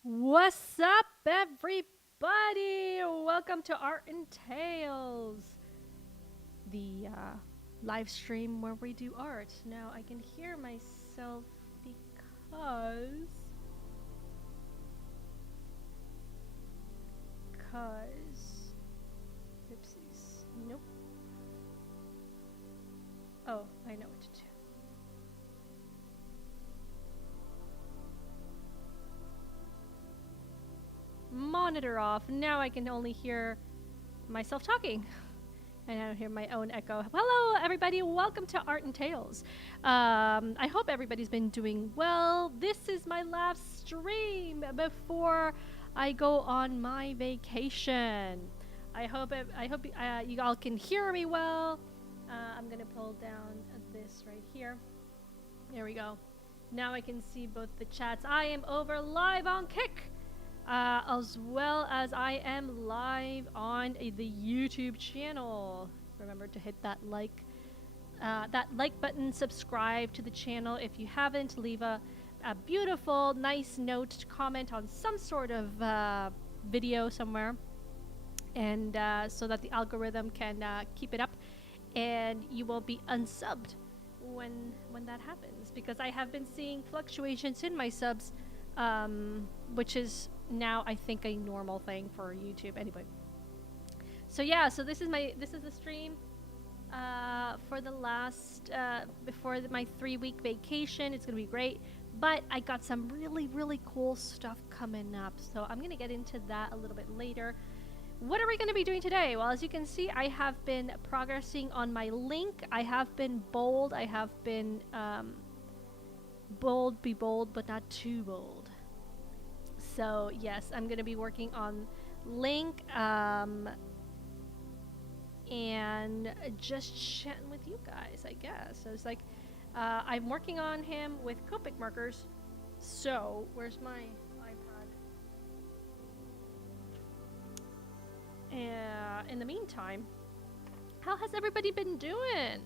What's up, everybody? Welcome to Art and Tales, the live stream where we do art. Now, I can hear myself because oopsies. Nope. Oh, I know what to do. Monitor off. Now I can only hear myself talking. And I don't hear my own echo. Hello, everybody. Welcome to Art and Tales. I hope everybody's been doing well. This is my last stream before I go on my vacation. I hope you all can hear me well. I'm gonna pull down this right here. There we go. Now I can see both the chats. I am over live on Kick. As well as I am live on the YouTube channel. Remember to hit that like button, subscribe to the channel if you haven't, leave a beautiful, nice note, comment on some sort of video somewhere, and so that the algorithm can keep it up, and you won't be unsubbed when that happens, because I have been seeing fluctuations in my subs, which is now I think a normal thing for YouTube anyway. So yeah, so this is the stream for the last before my 3-week vacation. It's gonna be great, but I got some really cool stuff coming up, so I'm gonna get into that a little bit later. What are we going to be doing today? Well, as you can see, I have been progressing on my link. I have been bold. I have been bold, be bold, but not too bold. So yes, I'm going to be working on link and just chatting with you guys, I guess. So it's like I'm working on him with Copic markers. So, where's my iPad? In the meantime, how has everybody been doing?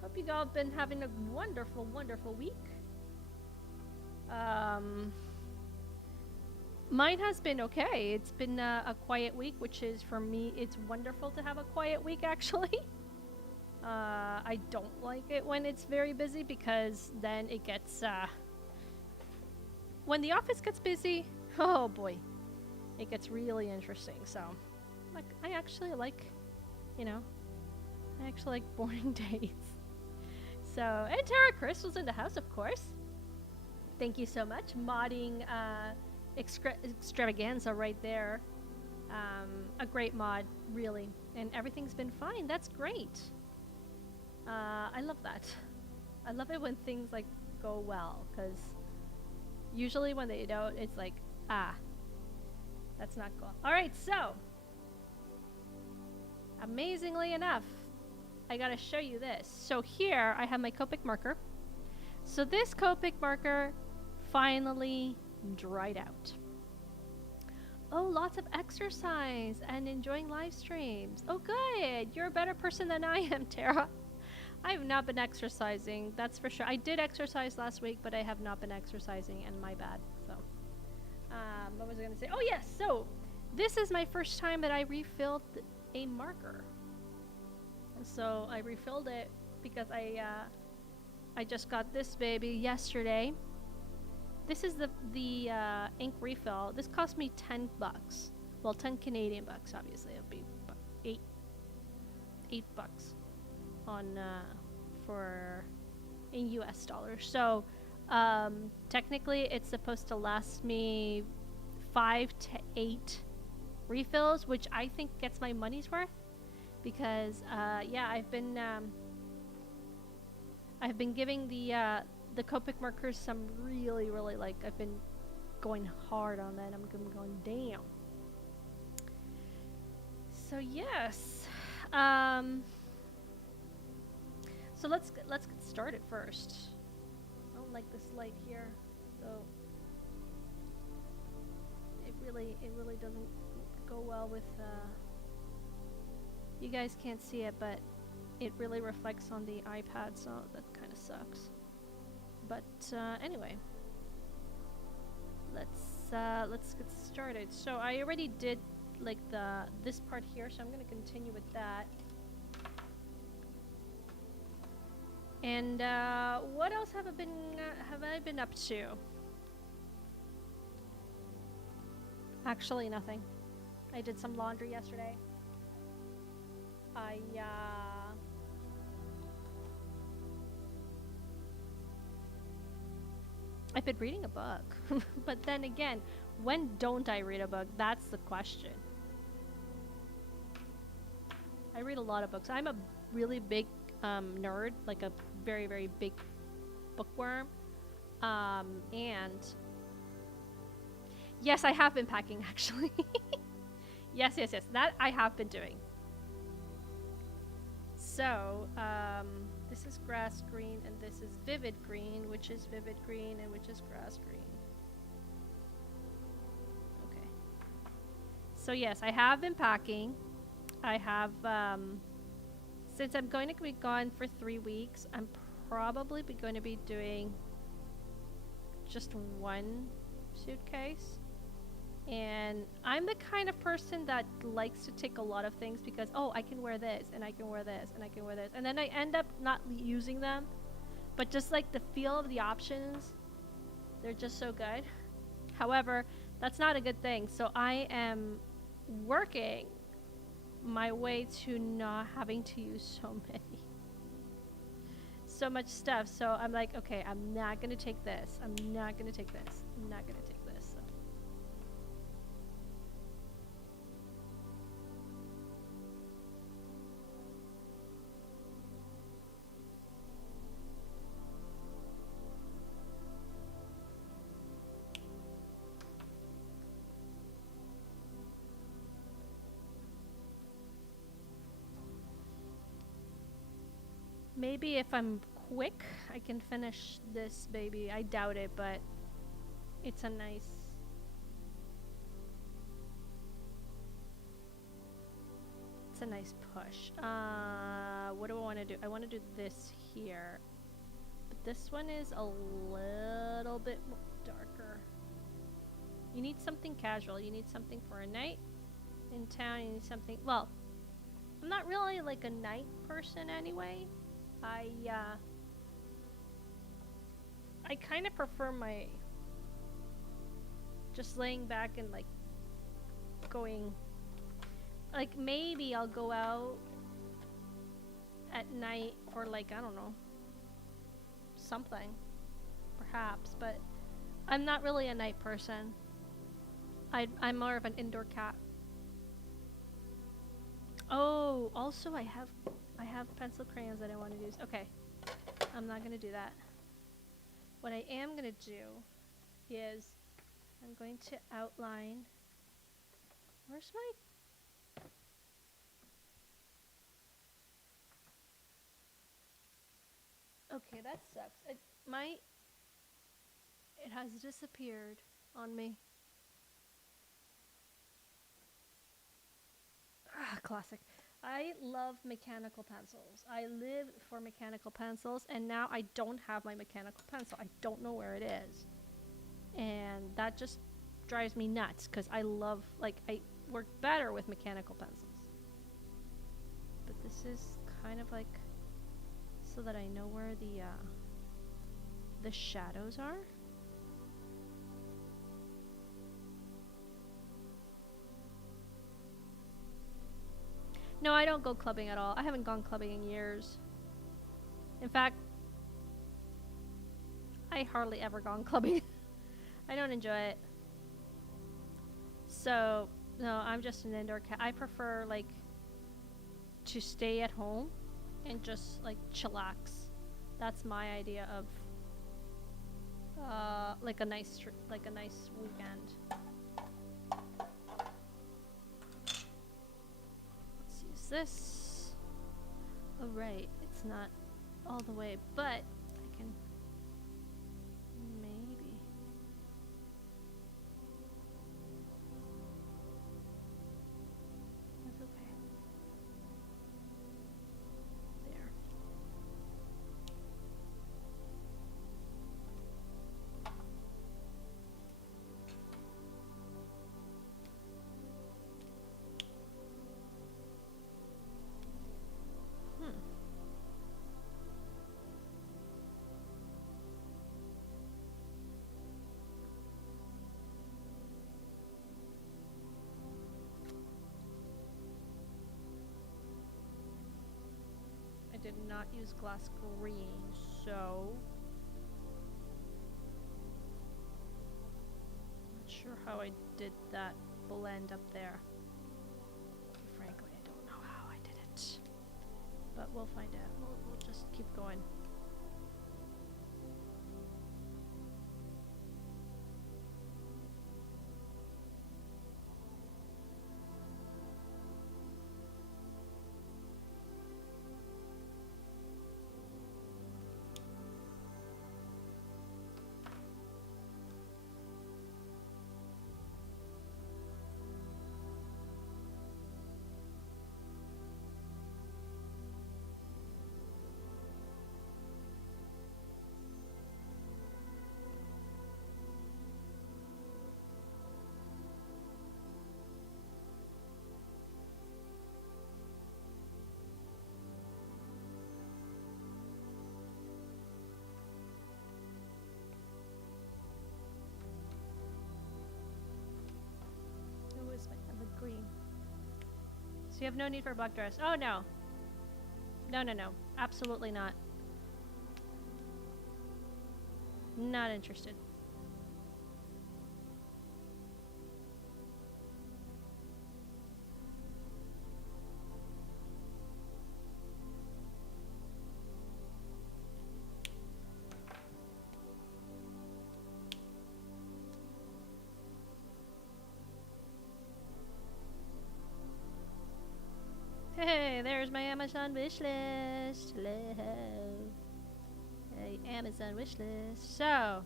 Hope you all been having a wonderful, wonderful week. Mine has been okay. It's been a quiet week, which is, for me, it's wonderful to have a quiet week, actually. I don't like it when it's very busy, because then it gets, when the office gets busy, oh boy, it gets really interesting. So, like, I actually like, I actually like boring days. So, and Tara Crystal's in the house, of course. Thank you so much. Modding extravaganza right there. A great mod, really. And everything's been fine. That's great. I love that. I love it when things, like, go well. Because usually when they don't, it's like, that's not cool. Alright, so. Amazingly enough, I gotta show you this. So here, I have my Copic marker. So this Copic marker finally dried out. Oh, lots of exercise and enjoying live streams. Oh, good. You're a better person than I am, Tara. I have not been exercising, that's for sure. I did exercise last week, but I have not been exercising, and my bad. So, what was I gonna say? Oh, yes. So, this is my first time that I refilled a marker. So I refilled it because I just got this baby yesterday. This is the ink refill. This cost me $10. Well, 10 Canadian bucks, obviously. It'll be $8 on for in US dollars. So technically it's supposed to last me 5 to 8 refills, which I think gets my money's worth. Because yeah, I've been giving the Copic markers some really, like, I've been going hard on that. I'm going damn. So yes, so let's get started first. I don't like this light here, so it really doesn't go well with. You guys can't see it, but it really reflects on the iPad, so that kind of sucks. But anyway, let's get started. So I already did like this part here, so I'm gonna continue with that. And what else have I been up to? Actually, nothing. I did some laundry yesterday. I've been reading a book. But then again, when don't I read a book? That's the question. I read a lot of books. I'm a really big nerd, like a very, very big bookworm. And yes, I have been packing, actually. Yes, that I have been doing. So, this is grass green, and this is vivid green, which is vivid green, and which is grass green. Okay. So yes, I have been packing. I have, since I'm going to be gone for 3 weeks, I'm probably going to be doing just one suitcase. And I'm the kind of person that likes to take a lot of things because, oh, I can wear this, and I can wear this, and I can wear this. And then I end up not using them. But just like the feel of the options, they're just so good. However, that's not a good thing. So I am working my way to not having to use so much stuff. So I'm like, okay, I'm not going to take this. I'm not going to take this. I'm not going to take this. So. Maybe if I'm quick, I can finish this baby. I doubt it, but it's a nice... It's a nice push. What do I want to do? I want to do this here. But this one is a little bit more darker. You need something casual. You need something for a night in town. You need something... Well, I'm not really like a night person anyway. I kind of prefer my... just laying back and like going... Like maybe I'll go out at night for like, I don't know, something, perhaps, but I'm not really a night person. I'm more of an indoor cat. Oh, also I have pencil crayons that I want to use. Okay, I'm not gonna do that. What I am gonna do is I'm going to outline. Where's my... Okay, that sucks. It has disappeared on me. Ah, classic. I love mechanical pencils. I live for mechanical pencils, and now I don't have my mechanical pencil. I don't know where it is. And that just drives me nuts, because I love, like, I work better with mechanical pencils. But this is kind of like... so that I know where the shadows are. No, I don't go clubbing at all. I haven't gone clubbing in years. In fact, I hardly ever gone clubbing. I don't enjoy it. So, no, I'm just an indoor cat. I prefer, like, to stay at home and just like chillax. That's my idea of like a nice weekend. Let's use this. Oh right, it's not all the way, but I can maybe. That's okay. There. I did not use glass green, so not sure how I did that blend up there. Frankly, I don't know how I did it, but we'll find out. We'll just keep going. The green. So you have no need for a black dress. Oh no. No, no, no. Absolutely not. Not interested. Hey, there's my Amazon wish list. Hello. Amazon wish list. So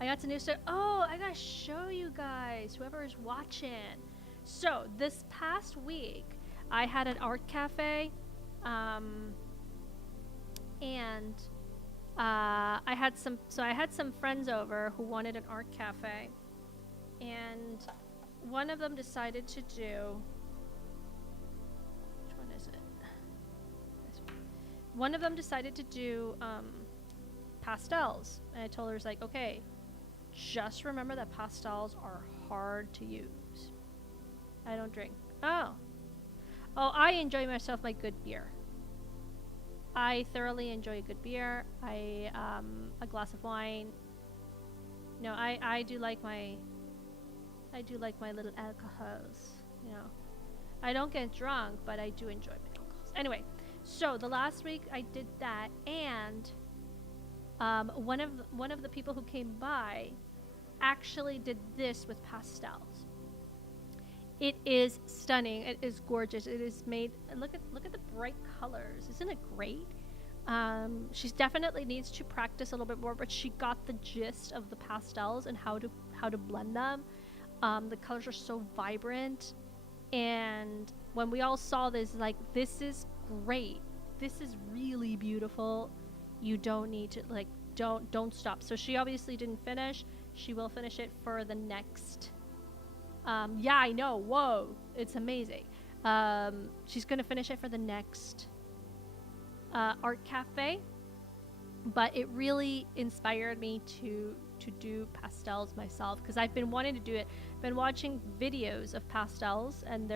I got some new stuff. Oh, I gotta show you guys, whoever is watching. So this past week, I had an art cafe, um, and I had some. So I had some friends over who wanted an art cafe, and one of them decided to do. Which one is it? This one. One of them decided to do pastels, and I told her, it's like, okay, just remember that pastels are hard to use. I don't drink. Oh, I enjoy myself my good beer. I thoroughly enjoy a good beer. A glass of wine. No, I do like my little alcohols. You know, I don't get drunk, but I do enjoy my alcohols. Anyway, so the last week I did that, and one of the people who came by actually did this with pastels. It is stunning. It is gorgeous. It is made. Look at the bright colors. Isn't it great? She definitely needs to practice a little bit more, but she got the gist of the pastels and how to blend them. The colors are so vibrant, and when we all saw this, like, this is great. This is really beautiful. You don't need to, like, don't stop. So she obviously didn't finish. She will finish it for the next. Yeah, I know. Whoa, it's amazing. She's gonna finish it for the next art cafe, but it really inspired me to do pastels myself, because I've been wanting to do it. Been watching videos of pastels, and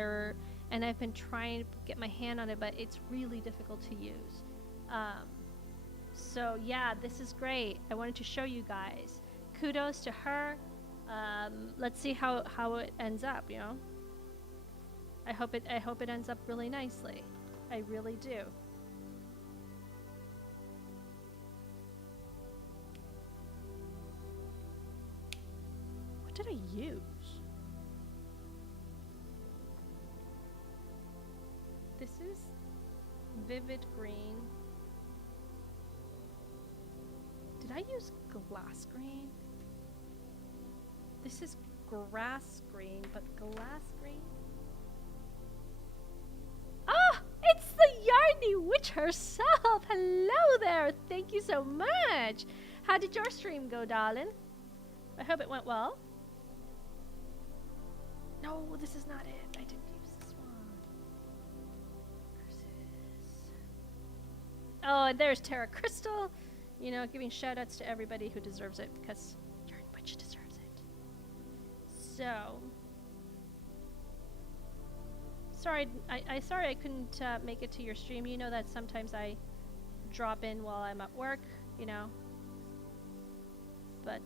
I've been trying to get my hand on it, but it's really difficult to use. So yeah, this is great. I wanted to show you guys. Kudos to her. Let's see how it ends up. You know, I hope it ends up really nicely. I really do. What did I use? This is vivid green. Did I use glass green? This is grass green, but glass green? Ah! It's the Yarny Witch herself! Hello there! Thank you so much! How did your stream go, darling? I hope it went well. No, this is not it. I didn't use this one. Where's this? Oh, and there's Terra Crystal. You know, giving shoutouts to everybody who deserves it, because Yarn Witch deserves it. So, sorry, sorry I couldn't make it to your stream. You know that sometimes I drop in while I'm at work, you know. But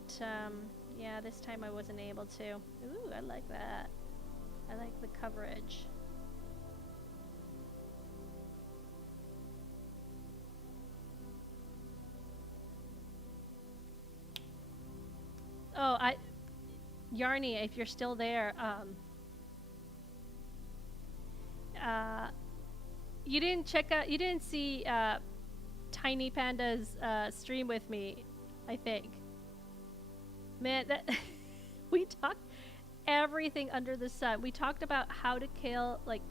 yeah, this time I wasn't able to. Ooh, I like that. I like the coverage. Oh, Yarny, if you're still there, you didn't see Tiny Panda's stream with me, I think. Man, that we talked everything under the sun. We talked about how to kill, like,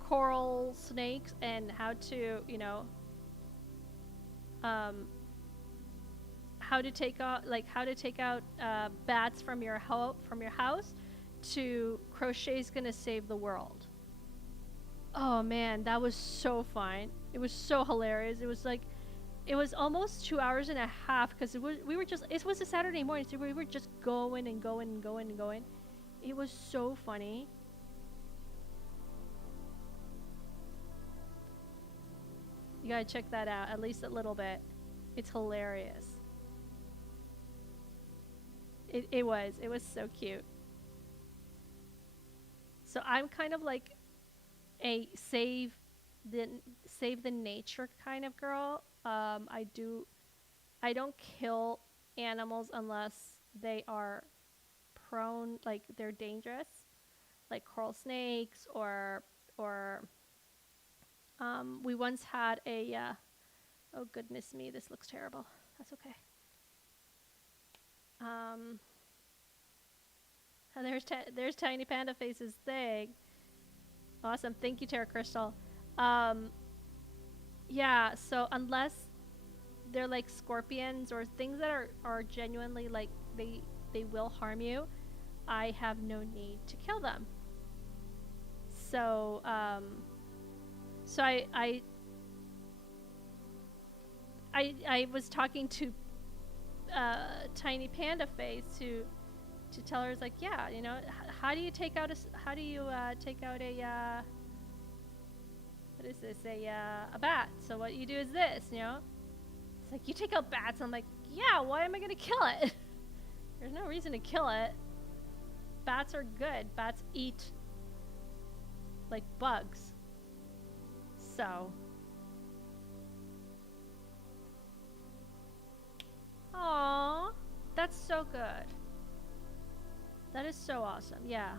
coral snakes, and how to, you know, how to take out bats from your house, to crochet's gonna save the world. Oh man, that was so fun. It was so hilarious. It was like, it was almost 2 hours and a half, because it was a Saturday morning, so we were just going and going and going and going. It was so funny. You gotta check that out, at least a little bit. It's hilarious. It was so cute. So I'm kind of like a save the nature kind of girl. I don't kill animals unless they are prone, like they're dangerous, like coral snakes, or we once had Oh goodness me, this looks terrible. That's okay. Um, there's Tiny Panda Face's thing. Awesome, thank you, Terra Crystal. Um, yeah. So unless they're like scorpions or things that are genuinely like they will harm you, I have no need to kill them. So so I was talking to Tiny Panda Face to tell her, it's like, yeah, you know, how do you take out take out a what is this, a bat? So what you do is this, you know. It's like, you take out bats. I'm like, yeah, why am I gonna kill it? There's no reason to kill it. Bats are good. Bats eat like bugs. So. Aww. That's so good. That is so awesome. Yeah.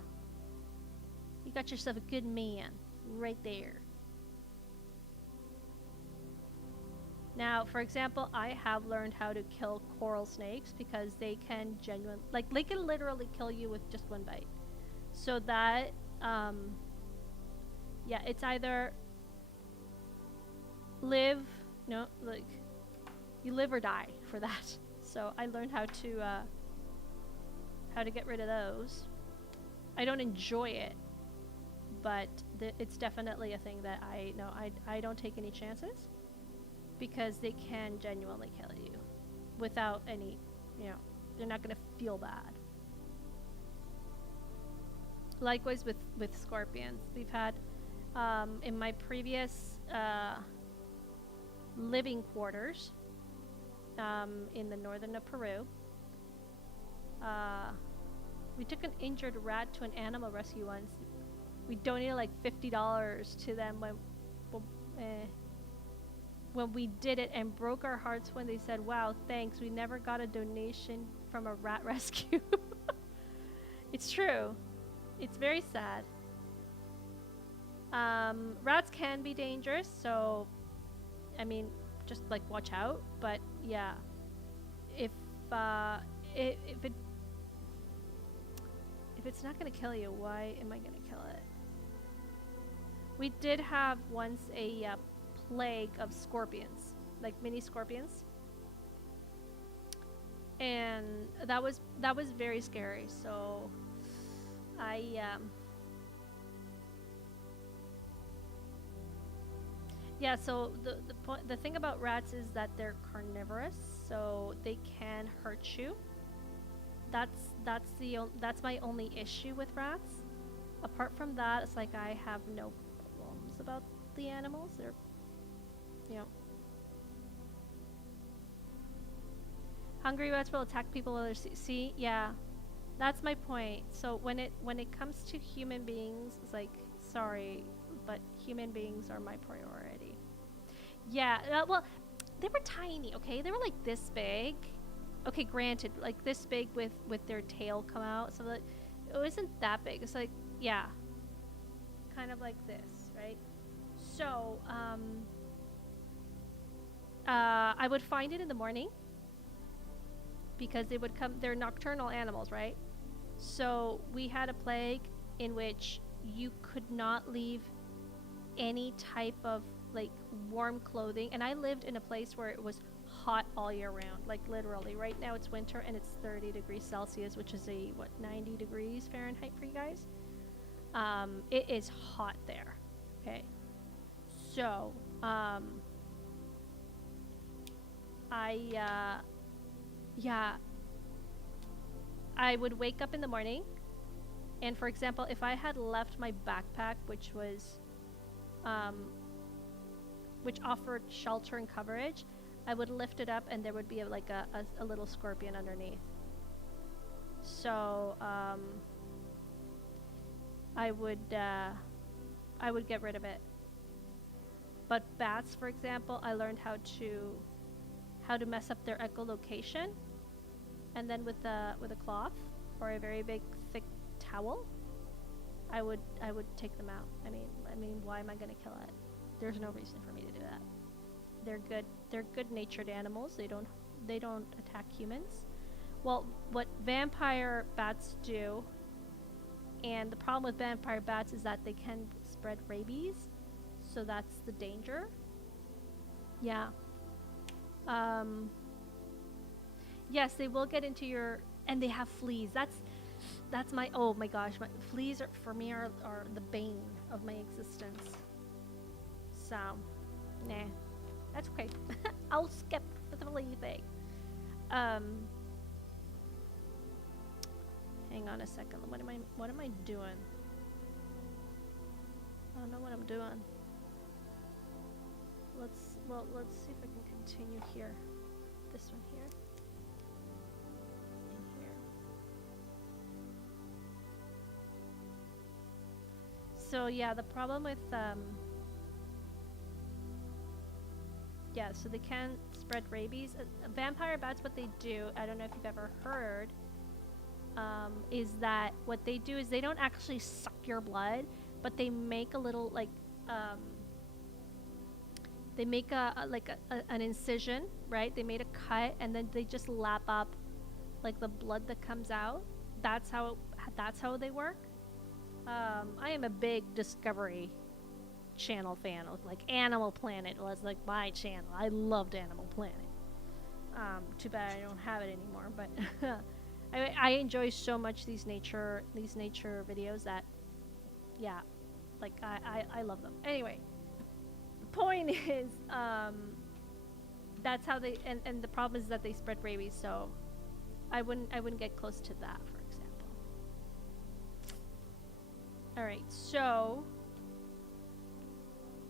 You got yourself a good man right there. Now, for example, I have learned how to kill coral snakes because they can they can literally kill you with just one bite. So that, yeah, it's either live, no, like, you live or die for that. So I learned how to get rid of those. I don't enjoy it, but it's definitely a thing that I don't take any chances, because they can genuinely kill you without any, you know, they're not going to feel bad. Likewise with scorpions. We've had, in my previous living quarters in the northern of Peru, we took an injured rat to an animal rescue once. We donated like $50 to them when we did it, and broke our hearts when they said, wow, thanks, we never got a donation from a rat rescue. It's true. It's very sad. Rats can be dangerous, so I mean, just like watch out. But yeah, if it's not gonna kill you, why am I gonna kill it? We did have once a plague of scorpions, like mini scorpions, and that was very scary. So yeah, so the thing about rats is that they're carnivorous, so they can hurt you. That's my only issue with rats. Apart from that, it's like I have no qualms about the animals. They're, you know, hungry rats will attack people while they're see. Yeah, that's my point. So when it comes to human beings, it's like, sorry, but human beings are my priority. Yeah, well, they were tiny. Okay, they were like this big. Okay, granted, like this big with their tail come out. So like, it wasn't that big. It's like, yeah, kind of like this, right? So I would find it in the morning, because they would come. They're nocturnal animals, right? So we had a plague in which you could not leave any type of like warm clothing, and I lived in a place where it was hot all year round. Like literally, right now it's winter and it's 30 degrees Celsius, which is 90 degrees Fahrenheit for you guys. It is hot there. Okay, so yeah, I would wake up in the morning, and for example, if I had left my backpack, which offered shelter and coverage, I would lift it up and there would be a little scorpion underneath. So I would get rid of it. But bats, for example, I learned how to mess up their echolocation, and then with a cloth or a very big thick towel, I would take them out. I mean, why am I gonna kill it? There's no reason for me to do that. They're good they're good-natured animals. They don't attack humans. Well, what vampire bats do, and the problem with vampire bats is that they can spread rabies, so that's the danger. Yeah. Yes, they will get into your, and they have fleas. That's my, oh my gosh, my fleas are for me are the bane of my existence. So, nah, that's okay. I'll skip the flea thing. Hang on a second. What am I doing? I don't know what I'm doing. Let's see if I can continue here. This one here. And here. So yeah, the problem with yeah, so they can spread rabies. Vampire bats, what they do, I don't know if you've ever heard, is that what they do is they don't actually suck your blood, but they make a little, like, they make an incision, right? They made a cut, and then they just lap up, like, the blood that comes out. That's how they work. I am a big Discovery Channel fan. Like, Animal Planet was like my channel. I loved Animal Planet. Too bad I don't have it anymore, but I enjoy so much these nature videos that, yeah, like I love them. Anyway, the point is, that's how they, and the problem is that they spread rabies, so I wouldn't get close to that, for example. All right, so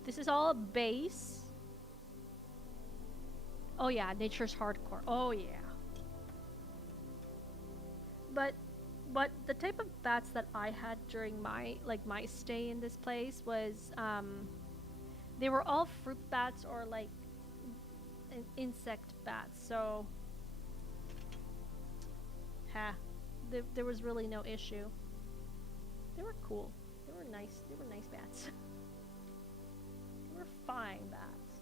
this is all base. Oh yeah, nature's hardcore. Oh yeah. But the type of bats that I had during my stay in this place was they were all fruit bats or like insect bats. So there was really no issue. They were cool. They were nice. They were nice bats. They were fine bats.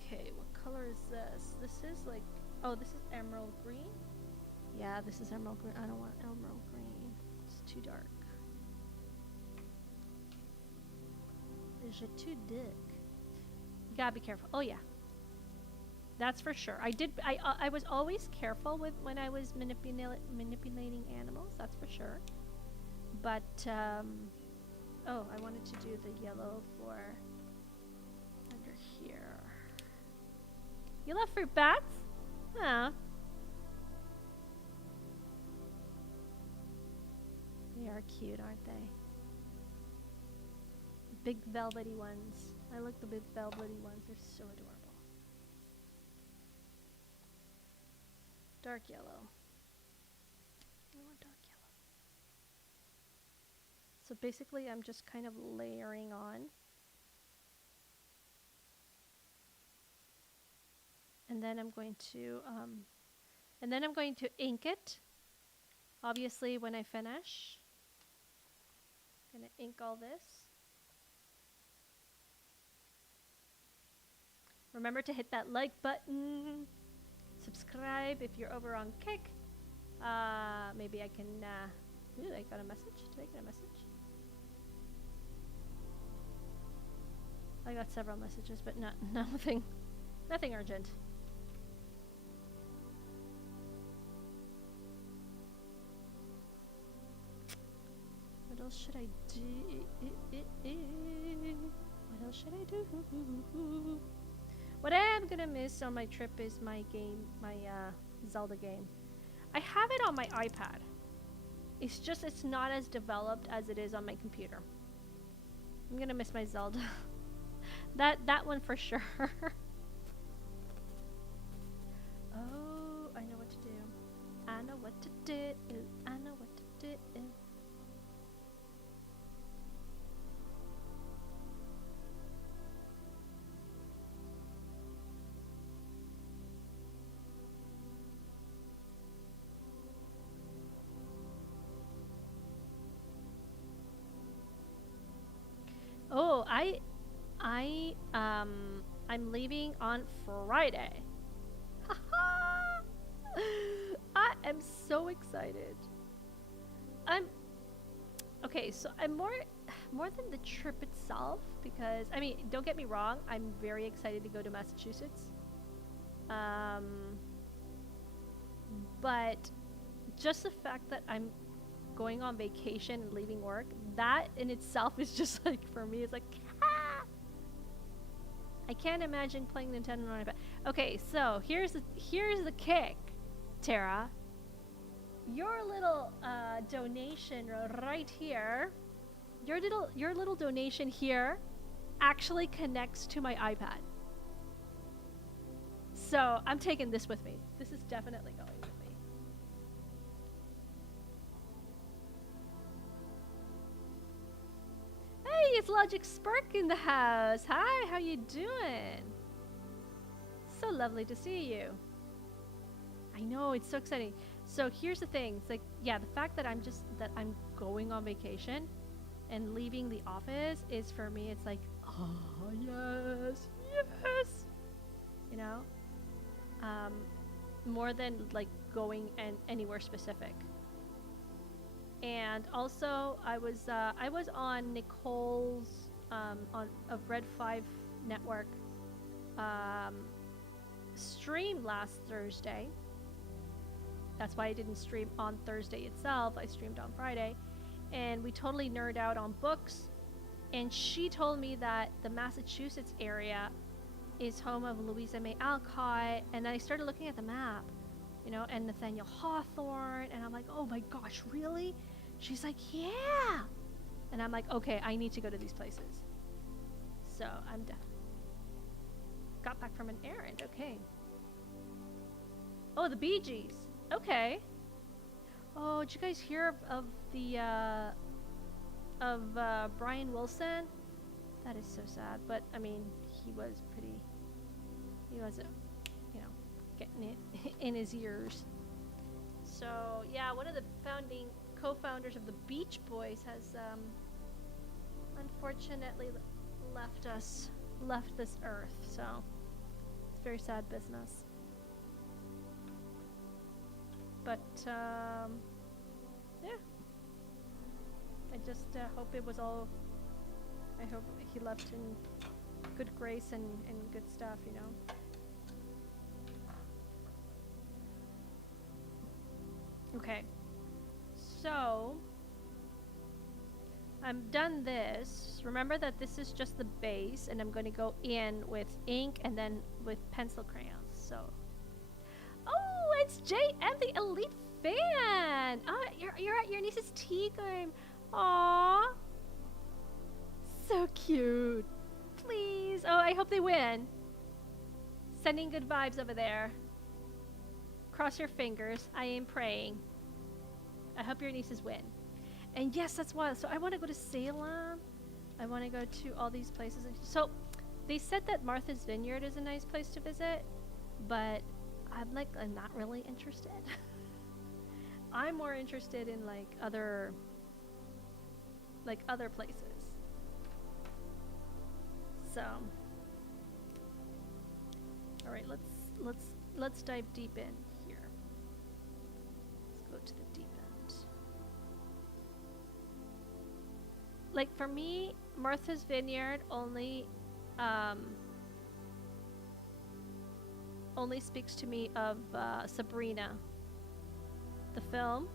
Okay, what color is this? This is like, oh, this is emerald green. Yeah, this is emerald green. I don't want emerald green. It's too dark. Is it too dark? You gotta be careful. Oh yeah, that's for sure. I was always careful with when I was manipulating animals. That's for sure. But oh, I wanted to do the yellow for under here. You love fruit bats? Huh. They are cute, aren't they? Big velvety ones. I like the big velvety ones. They're so adorable. Dark yellow. I want dark yellow. So basically I'm just kind of layering on. And then I'm going to ink it. Obviously when I finish, I'm gonna ink all this. Remember to hit that like button. Subscribe if you're over on Kick. Maybe I can, ooh, I got a message. Did I get a message? I got several messages, but nothing urgent. What else should I do? What else should I do? What I am gonna miss on my trip is my game, my Zelda game. I have it on my iPad. It's just, it's not as developed as it is on my computer. I'm gonna miss my Zelda. that one for sure. Oh, I know what to do. I know what to do. I know what to do. Oh, I I'm leaving on Friday. I am so excited. I'm okay, so I'm more than the trip itself because I mean, don't get me wrong, I'm very excited to go to Massachusetts. Um, but just the fact that I'm going on vacation and leaving work, that in itself is just like for me, it's like ah! I can't imagine playing Nintendo on iPad. Okay, so here's the kick, Tara. Your little donation right here, your little donation here, actually connects to my iPad. So I'm taking this with me. This is definitely going with me. Hey, it's Logic Spark in the house. Hi, how you doing? So lovely to see you. I know, it's so exciting. So here's the thing. It's like, yeah, the fact that I'm going on vacation and leaving the office is for me, it's like, oh, yes, yes. You know? More than like going anywhere specific. And also, I was on Nicole's on of Red 5 Network stream last Thursday. That's why I didn't stream on Thursday itself. I streamed on Friday, and we totally nerd out on books. And she told me that the Massachusetts area is home of Louisa May Alcott, and then I started looking at the map, you know, and Nathaniel Hawthorne, and I'm like, oh my gosh, really? She's like, yeah. And I'm like, okay, I need to go to these places. So I'm got back from an errand. Okay. Oh, the Bee Gees. Okay. Oh, did you guys hear of the Brian Wilson? That is so sad. But I mean, he was, you know, getting it in his ears. So yeah, one of the co-founders of the Beach Boys has unfortunately left this earth. So it's very sad business. But yeah, I just hope it was all. I hope he left in good grace and good stuff, you know. Okay, so I'm done this. Remember that this is just the base, and I'm going to go in with ink and then with pencil crayons. So, oh, it's JM, the elite fan. Oh, you're at your niece's tea game. Aww, so cute. Please. Oh, I hope they win. Sending good vibes over there. Cross your fingers. I am praying. I hope your nieces win. And yes, that's why. So I want to go to Salem. I want to go to all these places. So they said that Martha's Vineyard is a nice place to visit, but I'm not really interested. I'm more interested in other places. So, all right, let's dive deep in here. Let's go to the deep end. Like for me, Martha's Vineyard only speaks to me of Sabrina, the film,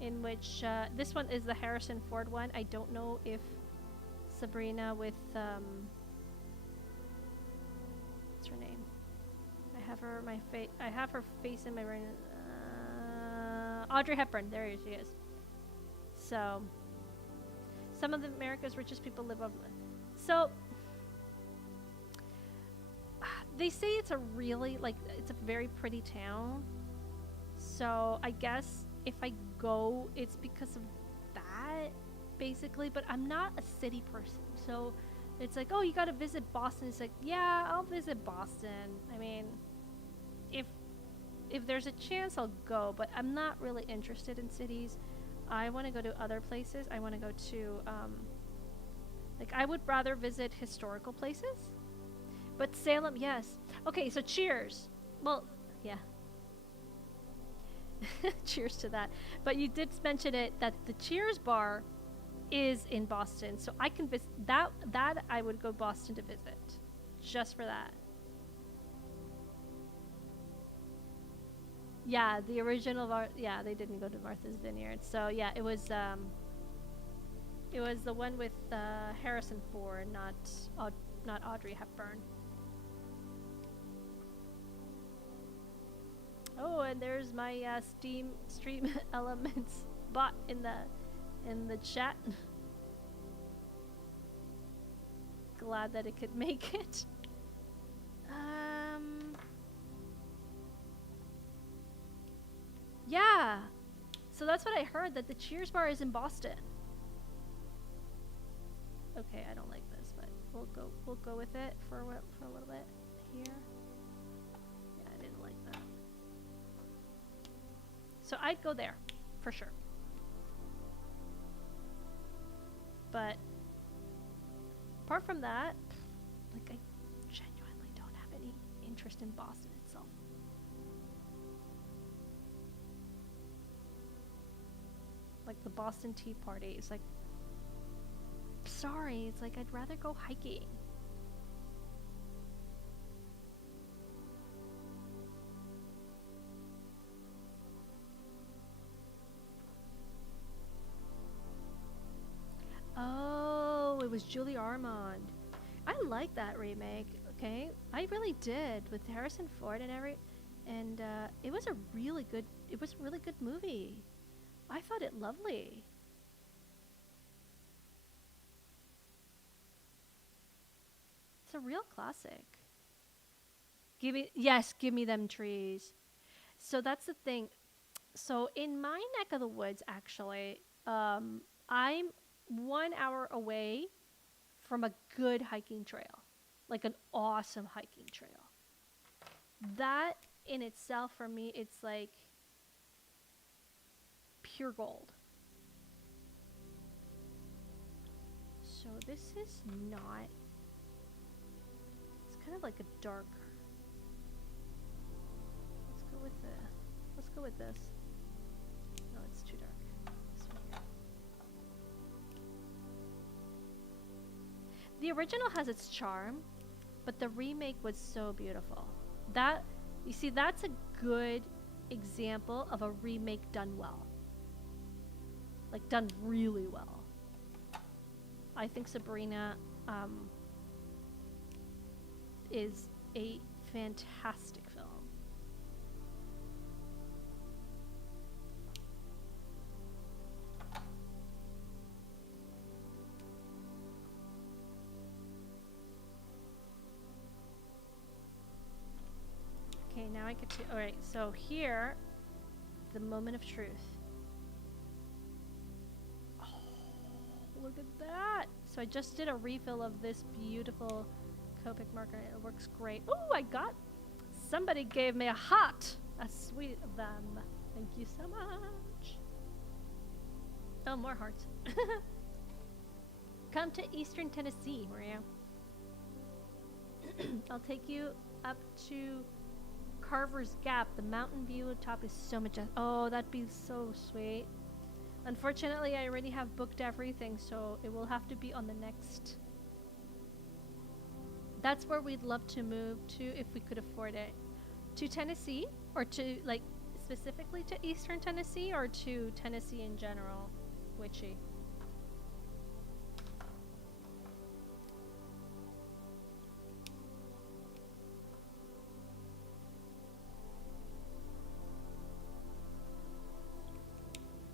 in which this one is the Harrison Ford one. I don't know if Sabrina with what's her name? I have her face in my brain. Audrey Hepburn. There she is. So, some of America's richest people live over. So, they say it's a very pretty town. So I guess if I go, it's because of that, basically. But I'm not a city person, so it's like, oh, you gotta visit Boston. It's like, yeah, I'll visit Boston. I mean, if there's a chance, I'll go. But I'm not really interested in cities. I want to go to other places. I want to go to Like, I would rather visit historical places. But Salem, yes. Okay, so cheers. Well, yeah. Cheers to that. But you did mention it that the Cheers bar is in Boston, so I can visit that. That I would go Boston to visit, just for that. Yeah, the original. Yeah, they didn't go to Martha's Vineyard, so yeah, it was the one with Harrison Ford, not Audrey Hepburn. Oh, and there's my Steam Stream Elements bot in the chat. Glad that it could make it. Um. Yeah. So that's what I heard, that the Cheers bar is in Boston. Okay, I don't like this, but we'll go with it for a little bit here. Yeah, I didn't like that. So I'd go there for sure. But apart from that, like, I genuinely don't have any interest in Boston itself. Like the Boston Tea Party is like, sorry, it's like I'd rather go hiking. Oh, it was Julie Armand. I like that remake. Okay, I really did, with Harrison Ford and it was a really good. It was a really good movie. I thought it lovely. It's a real classic. Give me them trees. So that's the thing. So in my neck of the woods, actually, I'm 1 hour away from a good hiking trail, like an awesome hiking trail. That in itself, for me, it's like pure gold. So this is not. It's kind of like a dark. Let's go with this. No, it's too dark. This one here. The original has its charm, but the remake was so beautiful. That, you see, that's a good example of a remake done well. Like, done really well. I think Sabrina is a fantastic film. Okay, now I get to, alright, so here, the moment of truth. Oh, look at that! So I just did a refill of this beautiful Copic marker. It works great. Oh, I got, somebody gave me a heart! That's sweet of them. Thank you so much. Oh, more hearts. Come to Eastern Tennessee, Maria. I'll take you up to Carver's Gap. The mountain view at top is so majestic. Oh, that'd be so sweet. Unfortunately, I already have booked everything, so it will have to be on the next. That's where we'd love to move to if we could afford it. To Tennessee, or to, like, specifically to Eastern Tennessee, or to Tennessee in general? Witchy.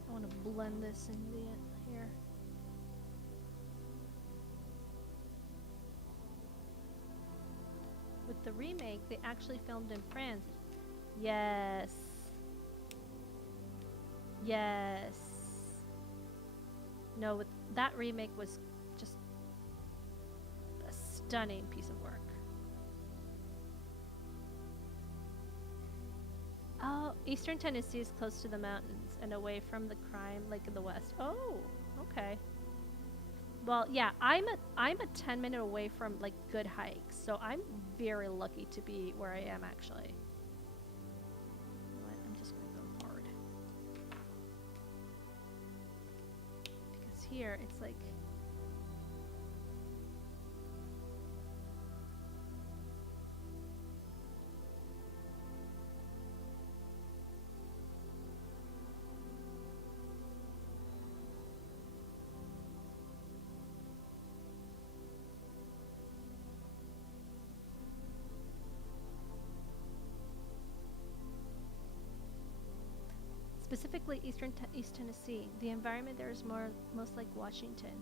I want to blend this in the here. With the remake, they actually filmed in France. Yes. Yes. No, with that remake was just a stunning piece of work. Oh, Eastern Tennessee is close to the mountains and away from the crime, like in the west. Oh, okay. Well, yeah, I'm a 10-minute away from like good hikes, so I'm very lucky to be where I am actually. You know what? I'm just gonna go hard because here it's like. Specifically, East Tennessee. The environment there is most like Washington.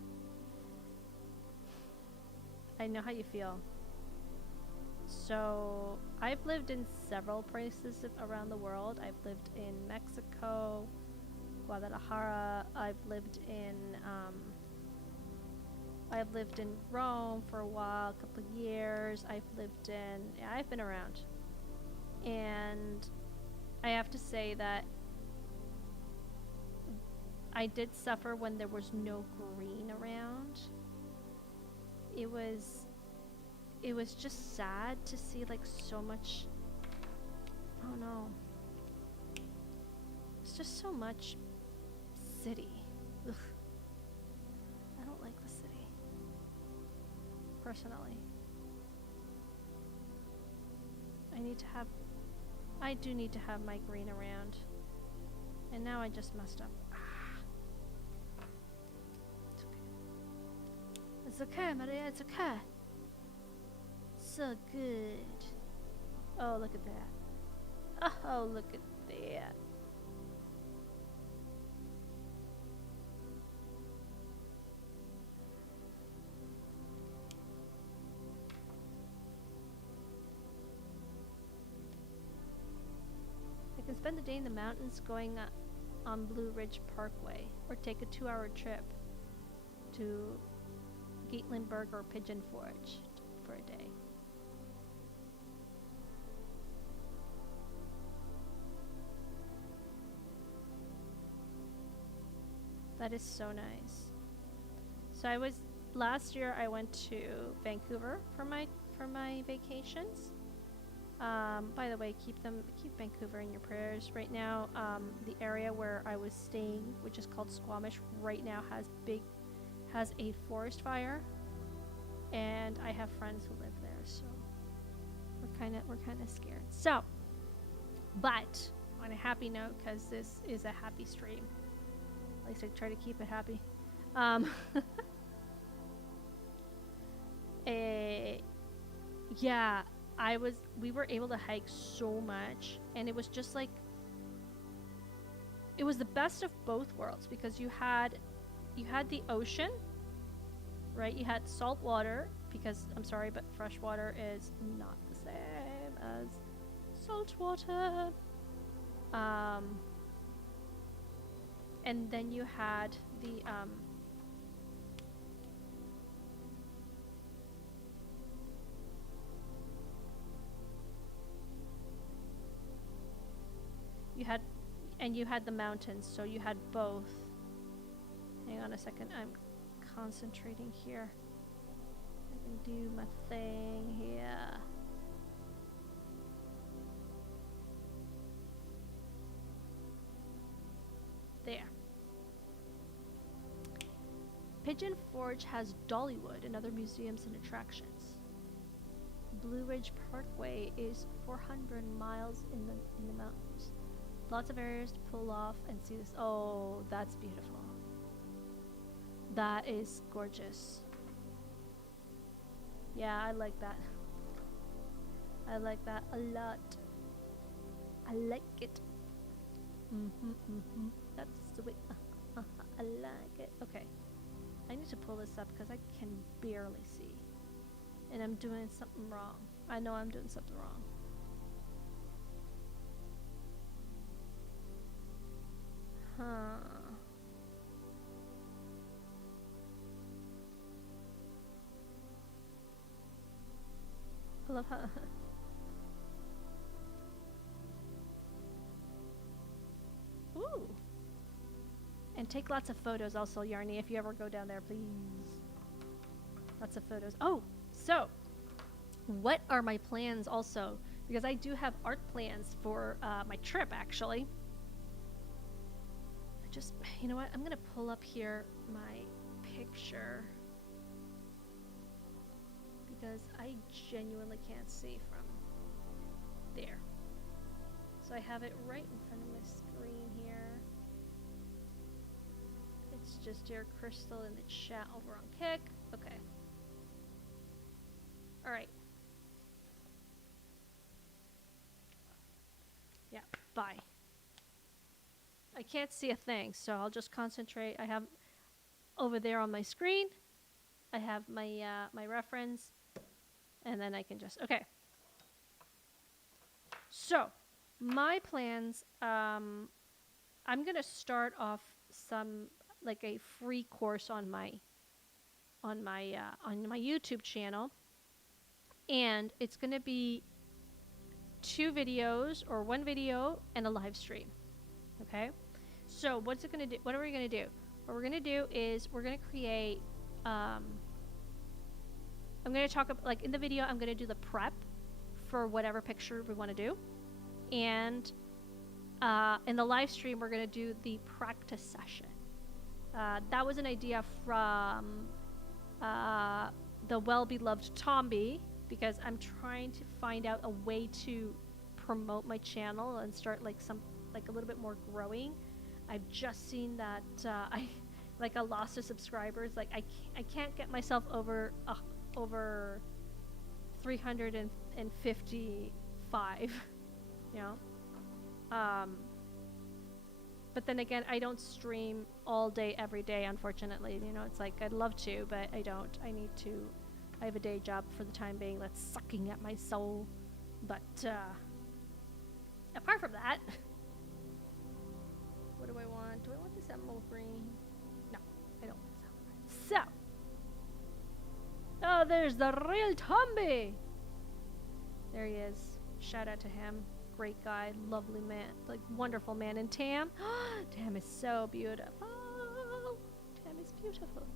I know how you feel. So, I've lived in several places around the world. I've lived in Mexico, Guadalajara. I've lived in Rome for a while, a couple of years. Yeah, I've been around. And I have to say that I did suffer when there was no green around. It was just sad to see like so much. Oh no. It's just so much city. Ugh. I don't like the city. Personally. I do need to have my green around. And now I just messed up. It's okay, Maria, it's okay. So good. Oh, look at that. Oh, look at that. I can spend the day in the mountains going on Blue Ridge Parkway, or take a 2-hour trip to Gatlinburg or Pigeon Forge for a day. That is so nice. So last year I went to Vancouver for my vacations. By the way, keep Vancouver in your prayers. Right now, the area where I was staying, which is called Squamish, right now has a forest fire, and I have friends who live there, so we're kind of scared. So, but on a happy note, because this is a happy stream, at least I try to keep it happy. Yeah, we were able to hike so much, and it was just like, it was the best of both worlds, because you had the ocean, right? You had salt water, because I'm sorry, but fresh water is not the same as salt water. And then you had the you had the mountains, so you had both. Hang on a second, I'm concentrating here. I can do my thing here. There. Pigeon Forge has Dollywood and other museums and attractions. Blue Ridge Parkway is 400 miles in the mountains. Lots of areas to pull off and see this. Oh, that's beautiful. That is gorgeous. Yeah, I like that. I like that a lot. I like it. That's the way. I like it. Okay. I need to pull this up because I can barely see. And I'm doing something wrong. I know I'm doing something wrong. I love how Ooh. And take lots of photos also, Yarny, if you ever go down there, please. Lots of photos. Oh, so what are my plans also? Because I do have art plans for my trip, actually. You know what? I'm going to pull up here my picture because I genuinely can't see from there. So I have it right in front of my screen here. It's just Dear Crystal in the chat over on Kick. Okay. All right. Yeah, bye. I can't see a thing, so I'll just concentrate. I have over there on my screen, I have my my reference, and then I can just, okay. So, my plans, I'm gonna start off like a free course on my YouTube channel, and it's gonna be 2 videos or 1 video and a live stream. Okay, so what's it gonna do? What are we gonna do? What we're gonna do is we're gonna create. I'm gonna talk about, like in the video, I'm gonna do the prep for whatever picture we want to do, and in the live stream we're gonna do the practice session. That was an idea from the well-beloved Tomby, because I'm trying to find out a way to promote my channel and start like a little bit more growing. I've just seen that I lost of subscribers. Like I can't get myself over 355, you know. But then again, I don't stream all day every day, unfortunately. You know, it's like I'd love to, but I don't. I have a day job for the time being that's sucking at my soul. But apart from that, what do I want? Do I want this emerald green? No, I don't want this emerald green. So, oh, there's the real Tomby. There he is. Shout out to him. Great guy, lovely man, like wonderful man. And Tam, Tam is so beautiful. Tam is beautiful.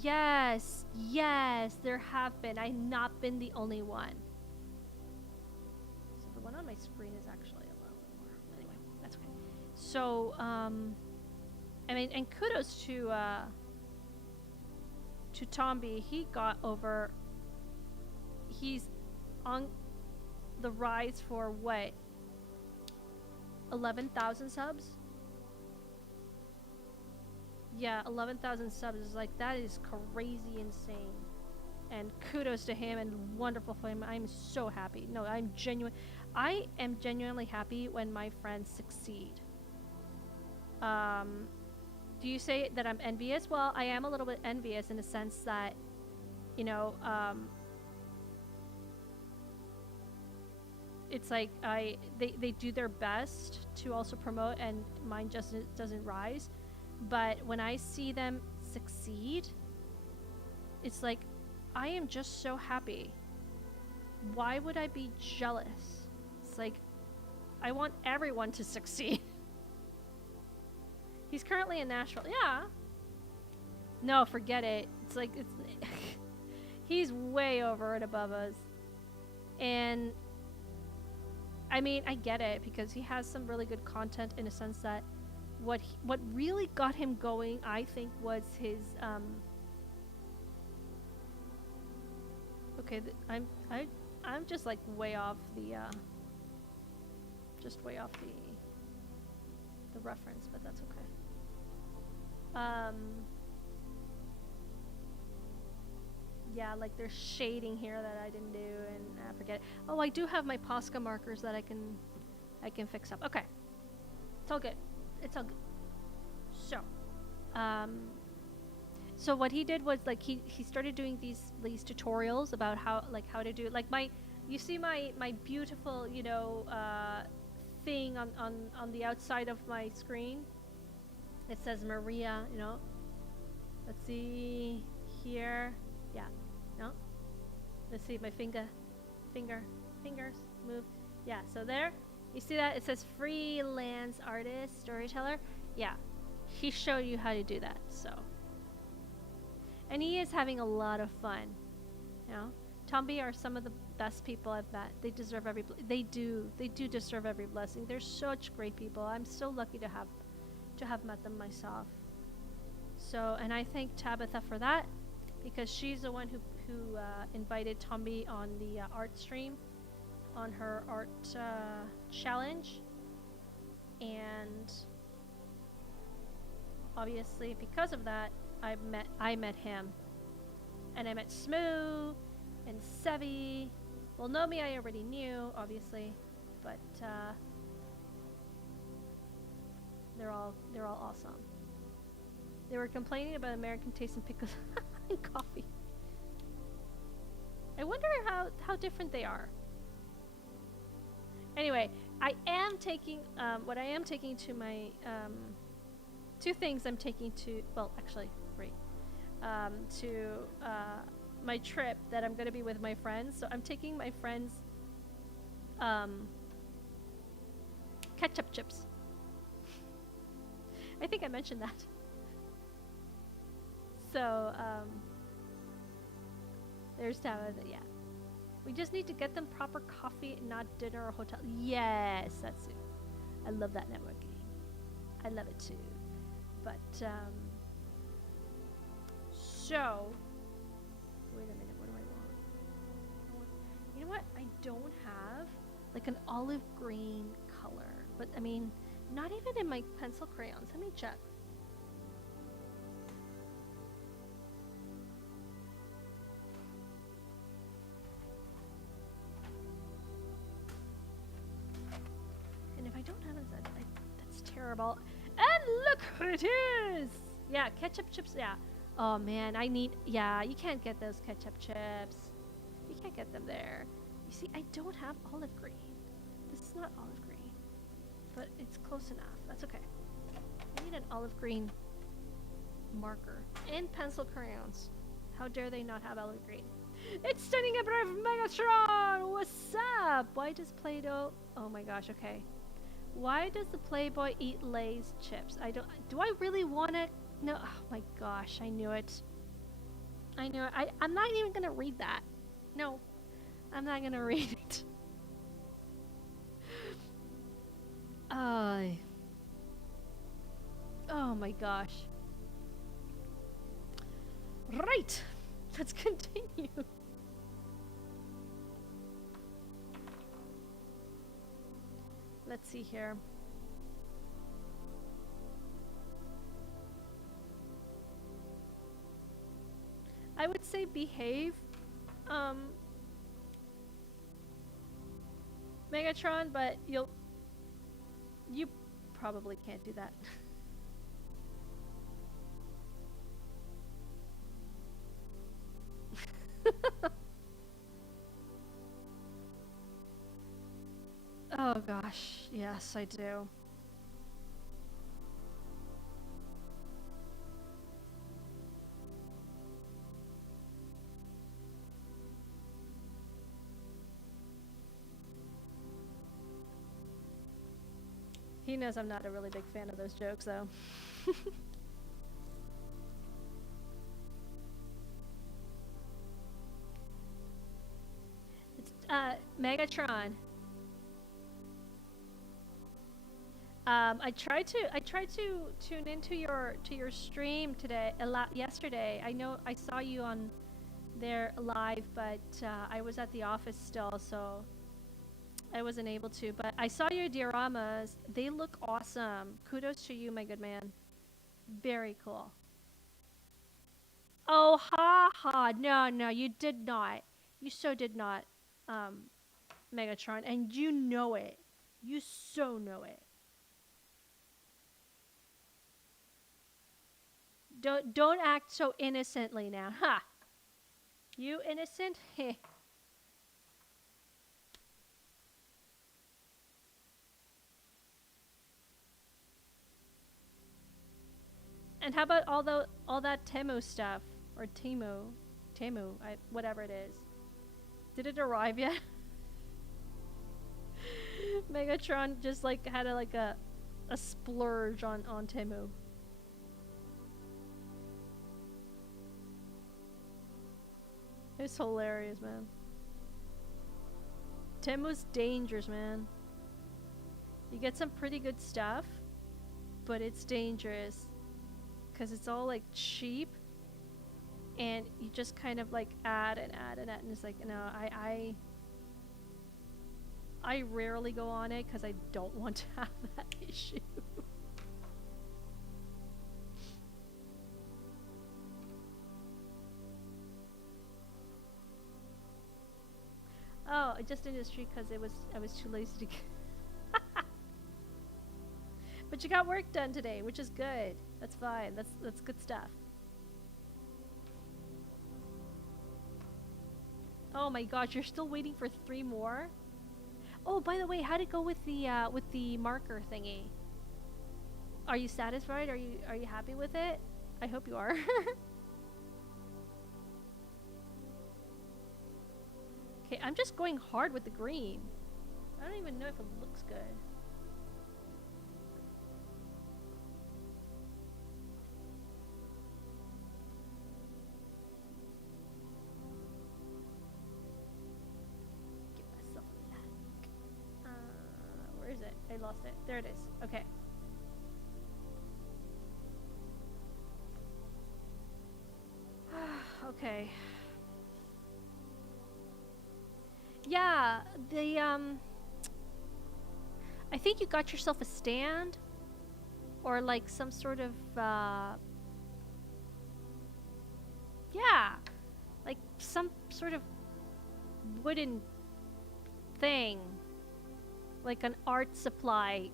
Yes, yes, there have been. I've not been the only one. So the one on my screen is actually a little bit more. Anyway, that's okay. So, I mean, and kudos to Tomby. He got over. He's on the rise for what? 11,000 subs? Yeah, 11,000 subs is like, that is crazy insane. And kudos to him and wonderful for him. I'm so happy. No, I am genuinely happy when my friends succeed. Do you say that I'm envious? Well, I am a little bit envious in the sense that, you know, it's like they do their best to also promote, and mine just doesn't rise. But when I see them succeed, it's like, I am just so happy. Why would I be jealous? It's like, I want everyone to succeed. He's currently in Nashville. Yeah. No, forget it. It's like, he's way over and above us. And I mean, I get it, because he has some really good content, in a sense that what really got him going, I think, was his okay, I'm just like way off the the reference, but that's okay. Yeah, like there's shading here that I didn't do, and I forget it. Oh, I do have my Posca markers that I can fix up. Okay, it's all good. It's all good. So, so what he did was, like, he started doing these tutorials about how to do, like, you see my beautiful, you know, thing on the outside of my screen. It says Maria, you know. Let's see here. Yeah. No. Let's see my fingers move. Yeah. So there. You see that? It says freelance artist, storyteller. Yeah. He showed you how to do that. So. And he is having a lot of fun. You know, Tombi are some of the best people I've met. They deserve they do deserve every blessing. They're such great people. I'm so lucky to have met them myself. So, and I thank Tabitha for that, because she's the one who invited Tombi on the art stream, on her art challenge. And obviously because of that, I met him. And I met Smoo and Sevi. Well, Nomi I already knew, obviously, but they're all awesome. They were complaining about American taste in pickles and coffee. I wonder how different they are. Anyway, I am taking what I am taking to my two things I'm taking to, well, actually, three. To my trip that I'm going to be with my friends. So I'm taking my friends ketchup chips. I think I mentioned that. So there's Tabitha, yeah. We just need to get them proper coffee, not dinner or hotel. Yes, that's it. I love that networking. I love it too. But so, wait a minute, what do I want? You know what? I don't have like an olive green color, but I mean, not even in my pencil crayons. Let me check. And if I don't have it, that's terrible. And look who it is! Yeah, ketchup chips, yeah. Oh man, yeah, you can't get those ketchup chips. You can't get them there. You see, I don't have olive green. This is not olive green, but it's close enough. That's okay. I need an olive green marker and pencil crayons. How dare they not have olive green? It's Stunning Emperor of Megatron! What's up? Why does Play-Doh... Oh my gosh, okay. Why does the Playboy eat Lay's chips? Do I really want to... No, oh my gosh, I knew it. I knew it. I'm not even going to read that. No, I'm not going to read it. Oh my gosh. Right, let's continue. Let's see here. I would say behave, Megatron, but you probably can't do that. Oh gosh, yes, I do. He knows I'm not a really big fan of those jokes, though. It's Megatron. I tried to tune into your stream yesterday. I know I saw you on there live, but I was at the office still, so I wasn't able to. But I saw your dioramas. They look awesome. Kudos to you, my good man. Very cool. Oh, ha ha. No, you did not. You so did not, Megatron, and you know it. You so know it. Don't act so innocently now, huh? You innocent? Heh. And how about all that Temu stuff, or Temu, whatever it is? Did it arrive yet? Megatron just like had a splurge on Temu. It's hilarious, man. Temu's dangerous, man. You get some pretty good stuff, but it's dangerous because it's all like cheap, and you just kind of like add and add and add, and it's like, no, I rarely go on it because I don't want to have that issue. Oh, I just did industry because I was too lazy to get. But you got work done today, which is good. That's fine. That's good stuff. Oh my gosh, you're still waiting for 3 more? Oh, by the way, how'd it go with the marker thingy? Are you satisfied? Are you happy with it? I hope you are. Okay, I'm just going hard with the green. I don't even know if it looks good. Give myself a like. Where is it? I lost it. There it is. Okay. Okay. Yeah, I think you got yourself a stand or like some sort of yeah, like some sort of wooden thing, like an art supply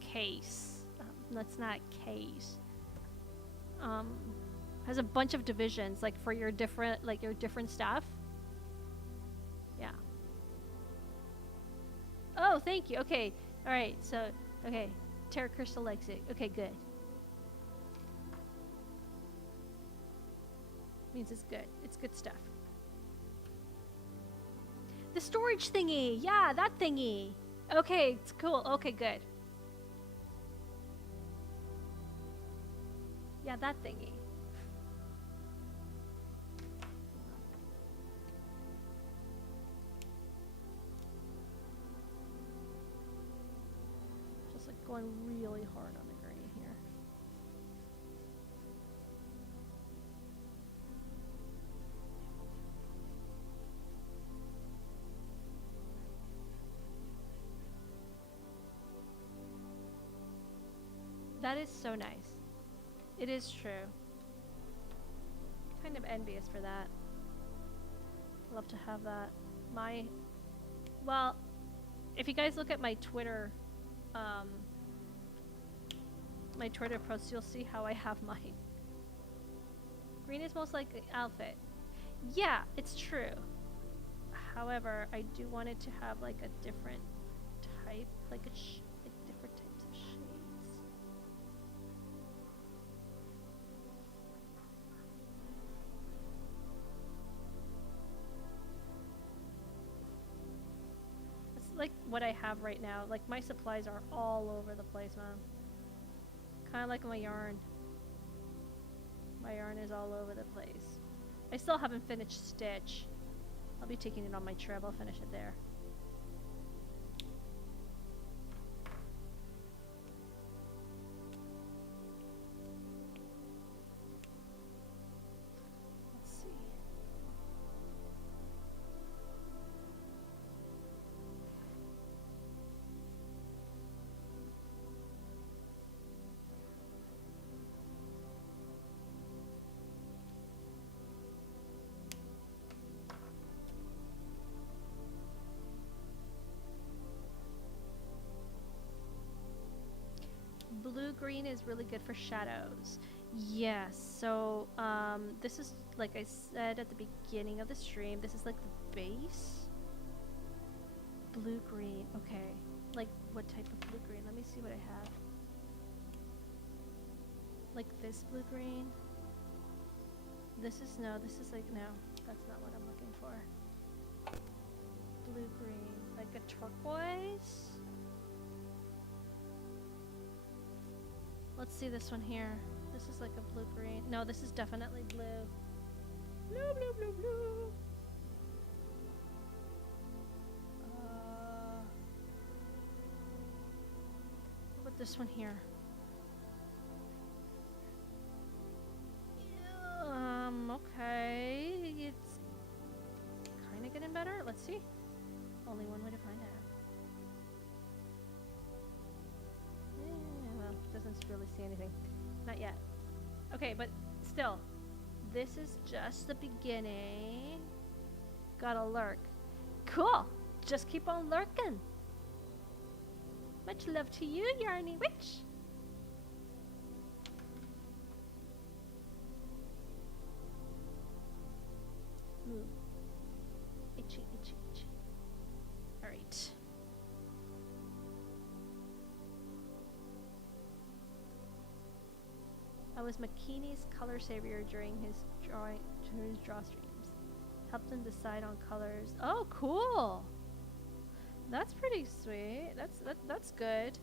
case. That's not a case. Has a bunch of divisions, like for your different stuff. Yeah. Oh, thank you. Okay. All right. So, okay. Terra Crystal likes it. Okay, good. Means it's good. It's good stuff. The storage thingy. Yeah, that thingy. Okay, it's cool. Okay, good. Yeah, that thingy. Just like going really hard on the grain here. That is so nice. It is true. Kind of envious for that. Love to have that. Well, if you guys look at my Twitter posts, you'll see how I have mine. Green is most like an outfit. Yeah, it's true. However, I do want it to have like a different type, like different types of shades. It's like what I have right now. Like my supplies are all over the place, man. Kind of like my yarn. My yarn is all over the place. I still haven't finished Stitch. I'll be taking it on my trip. I'll finish it there. Let's see. Blue-green is really good for shadows. Yes, so this is, like I said at the beginning of the stream, this is like the base. Blue-green, okay. Like, what type of blue-green? Let me see what I have. Like this blue-green? This is no, that's not what I'm looking for. Blue-green, like a turquoise? Let's see this one here. This This is like a blue-green. No, this is definitely blue. Blue, blue, blue, blue. What about this one here? Okay. It's kind of getting better. Let's see. Only one way to find out. Well, doesn't really see anything. Not yet. Okay, but still. This is just the beginning. Gotta lurk. Cool. Just keep on lurking. Much love to you, Yarny Witch. Ooh. Itchy, itchy, itchy. Alright. I was McKinney's color savior during his draw streams. Helped him decide on colors. Oh, cool! That's pretty sweet. That's good.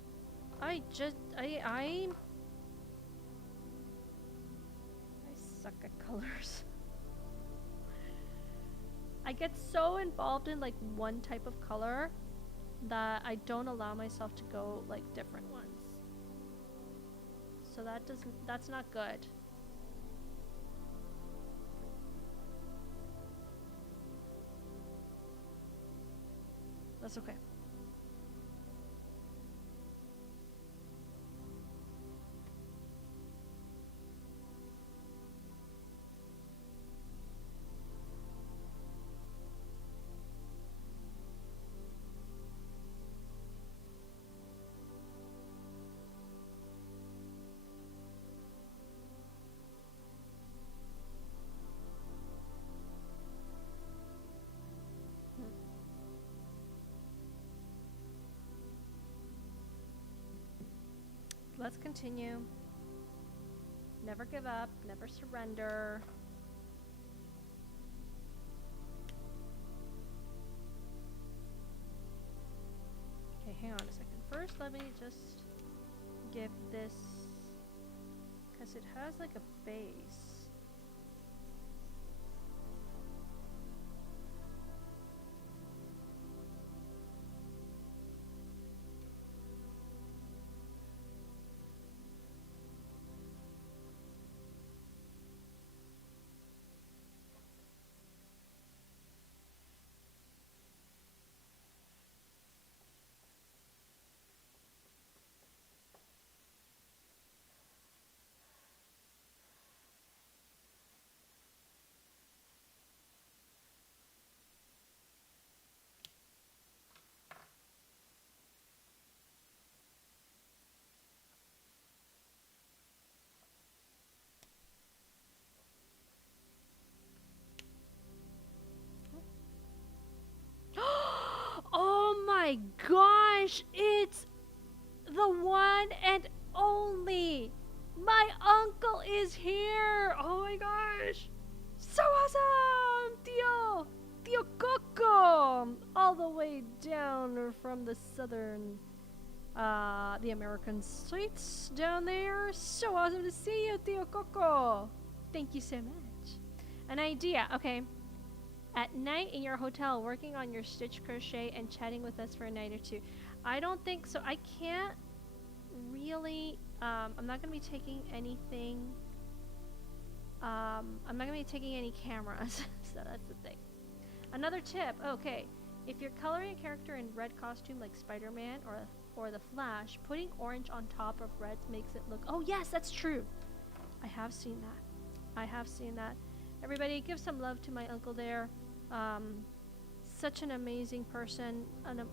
I suck at colors. I get so involved in like one type of color that I don't allow myself to go like different ones. So that's not good. That's okay. Let's continue. Never give up, never surrender. Okay, hang on a second. First, let me just give this, because it has like a base. Oh my gosh, it's the one and only. My uncle is here. Oh my gosh. So awesome. Tio Coco. All the way down from the southern, the American states down there. So awesome to see you, Tio Coco. Thank you so much. An idea. Okay. At night in your hotel, working on your stitch crochet and chatting with us for a night or two. I don't think so. I can't really. I'm not going to be taking anything. I'm not going to be taking any cameras. So that's the thing. Another tip. Okay. If you're coloring a character in red costume like Spider-Man or the Flash, putting orange on top of red makes it look. Oh, yes, that's true. I have seen that. I have seen that. Everybody, give some love to my uncle there. Such an amazing person and a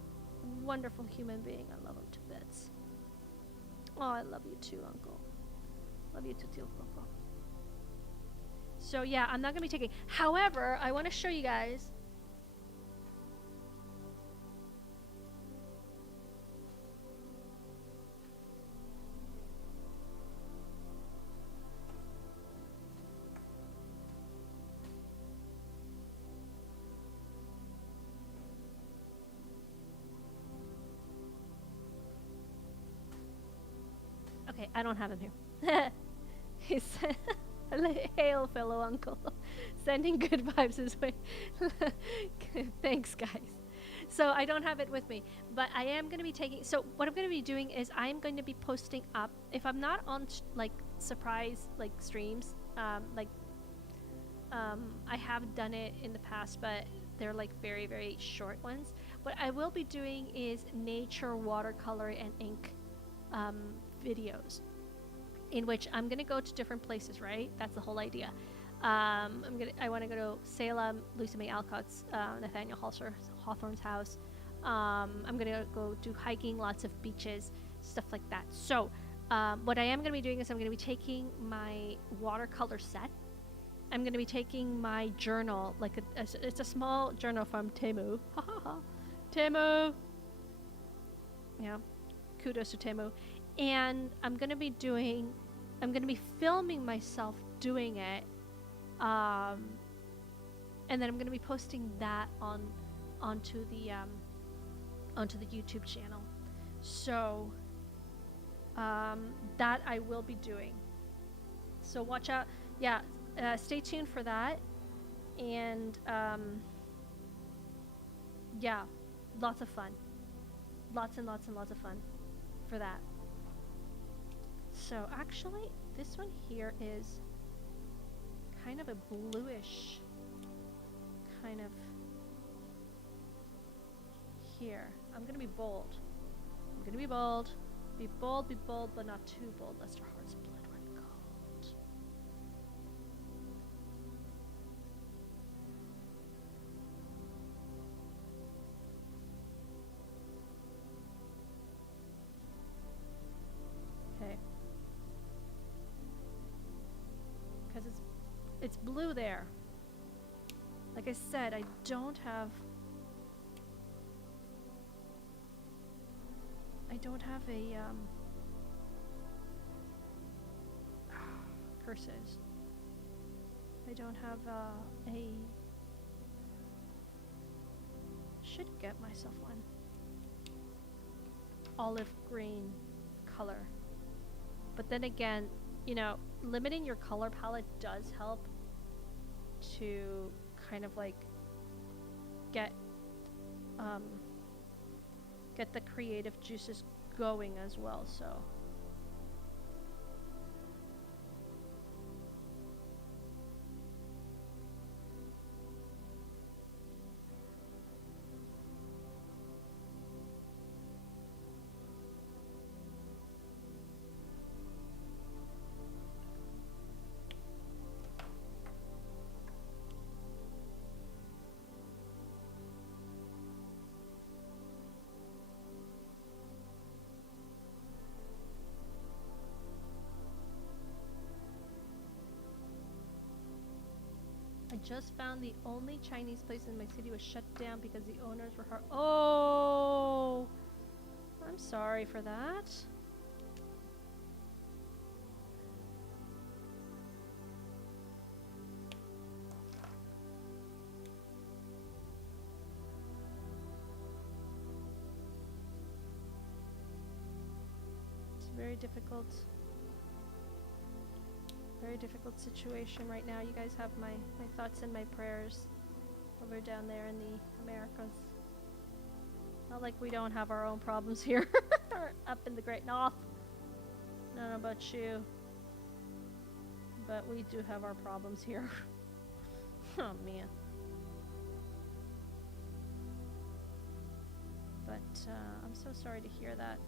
wonderful human being. I love him to bits. Oh, I love you too, uncle. Love you too, Tio Coco. So yeah, I'm not gonna be taking. However, I want to show you guys. Okay, I don't have him here. He said, "Hail, fellow uncle, sending good vibes his way." Thanks, guys. So I don't have it with me, but I am going to be taking. So what I'm going to be doing is I'm going to be posting up. If I'm not on like surprise like streams, I have done it in the past, but they're like very very short ones. What I will be doing is nature watercolor and ink um, videos, in which I'm gonna go to different places. Right, that's the whole idea. I want to go to Salem, Lucy May Alcott's, Nathaniel Hawthorne's house. I'm gonna go do hiking, lots of beaches, stuff like that. So, what I am gonna be doing is I'm gonna be taking my watercolor set. I'm gonna be taking my journal, like it's a small journal from Temu. Temu. Yeah, kudos to Temu. And I'm gonna be filming myself doing it. And then I'm going to be posting that onto the YouTube channel. So that I will be doing. So watch out. Yeah, stay tuned for that. And yeah, lots of fun. Lots and lots and lots of fun for that. So actually, this one here is kind of a bluish kind of here. I'm gonna be bold. I'm gonna be bold. Be bold, but not too bold, lest our heart's blood run cold. Okay. Because it's blue there. Like I said, I don't have a curses. I don't have a should get myself one olive green color. But then again, you know, limiting your color palette does help to kind of like get the creative juices going as well. So I just found the only Chinese place in my city was shut down because the owners were hard. Oh, I'm sorry for that. It's very difficult. Very difficult situation right now. You guys have my thoughts and my prayers over down there in the Americas. Not like we don't have our own problems here up in the Great North. I don't know about you, but we do have our problems here. Oh man. But I'm so sorry to hear that.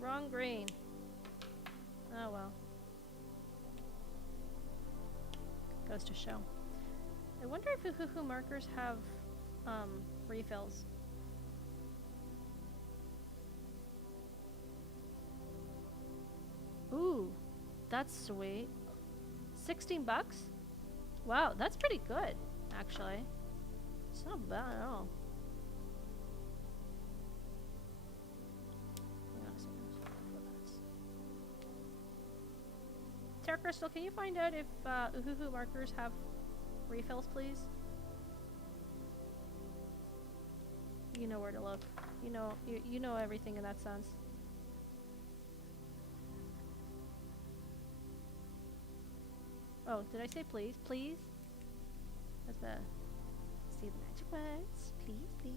Wrong green. Oh well. Goes to show. I wonder if Uhuhu markers have refills. Ooh, that's sweet. 16 bucks? Wow, that's pretty good, actually. It's not bad at all. Chair Crystal, can you find out if Uhuhu markers have refills, please? You know where to look. You know everything in that sense. Oh, did I say please? Please? That's the... See the magic words. Please, please.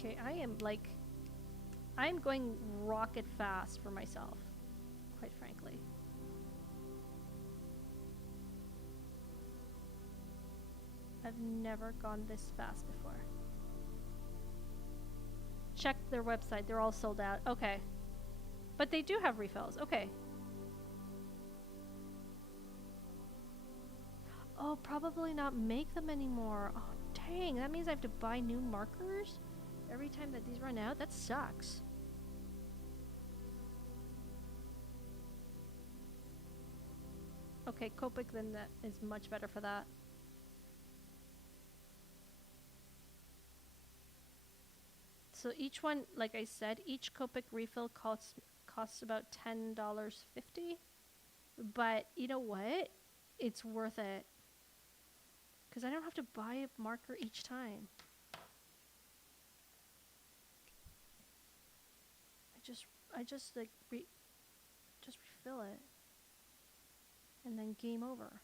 Okay, I'm going rocket fast for myself, quite frankly. I've never gone this fast before. Check their website, they're all sold out. Okay. But they do have refills, okay. Oh, probably not make them anymore. Oh, dang, that means I have to buy new markers every time that these run out? That sucks. Okay, Copic then that is much better for that. So each one, like I said, each Copic refill costs about $10.50. But you know what? It's worth it. Because I don't have to buy a marker each time. I just like just refill it. And then game over.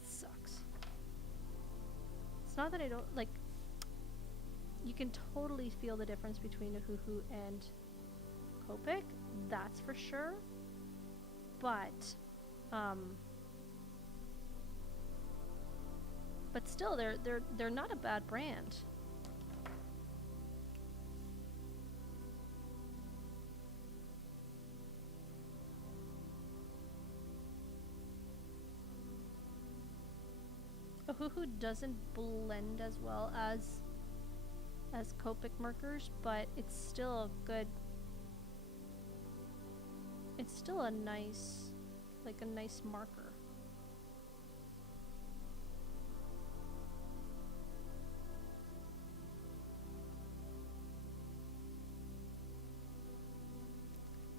Sucks. It's not that I don't like. You can totally feel the difference between Uhuhu and Copic, that's for sure. But still, they're not a bad brand. Uhuhu doesn't blend as well as Copic markers, but it's still a good. It's still a nice, like a nice marker.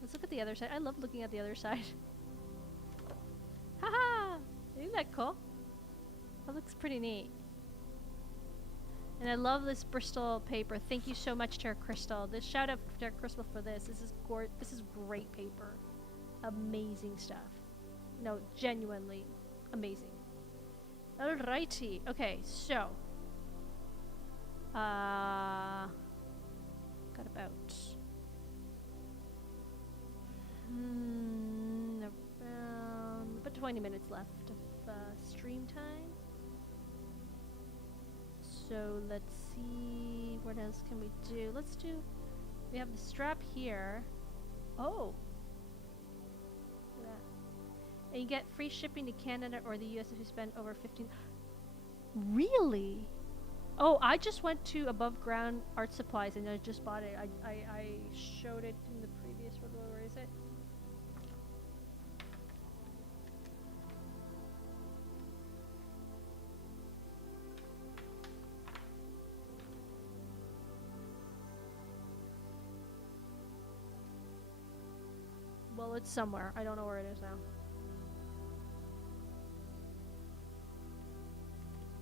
Let's look at the other side. I love looking at the other side. Haha! Isn't that cool? That looks pretty neat. And I love this Bristol paper. Thank you so much, Chair Crystal. This shout out to Chair Crystal for this. This is great paper. Amazing stuff. No, genuinely amazing. Alrighty. Okay, so got about around about 20 minutes left of stream time. So let's see, what else can we do? We have the strap here. Oh! Look at that. And you get free shipping to Canada or the US if you spend over 15. Really? Oh, I just went to Above Ground Art Supplies and I just bought it. I showed it in the previous one. Where is it? Well, it's somewhere. I don't know where it is now.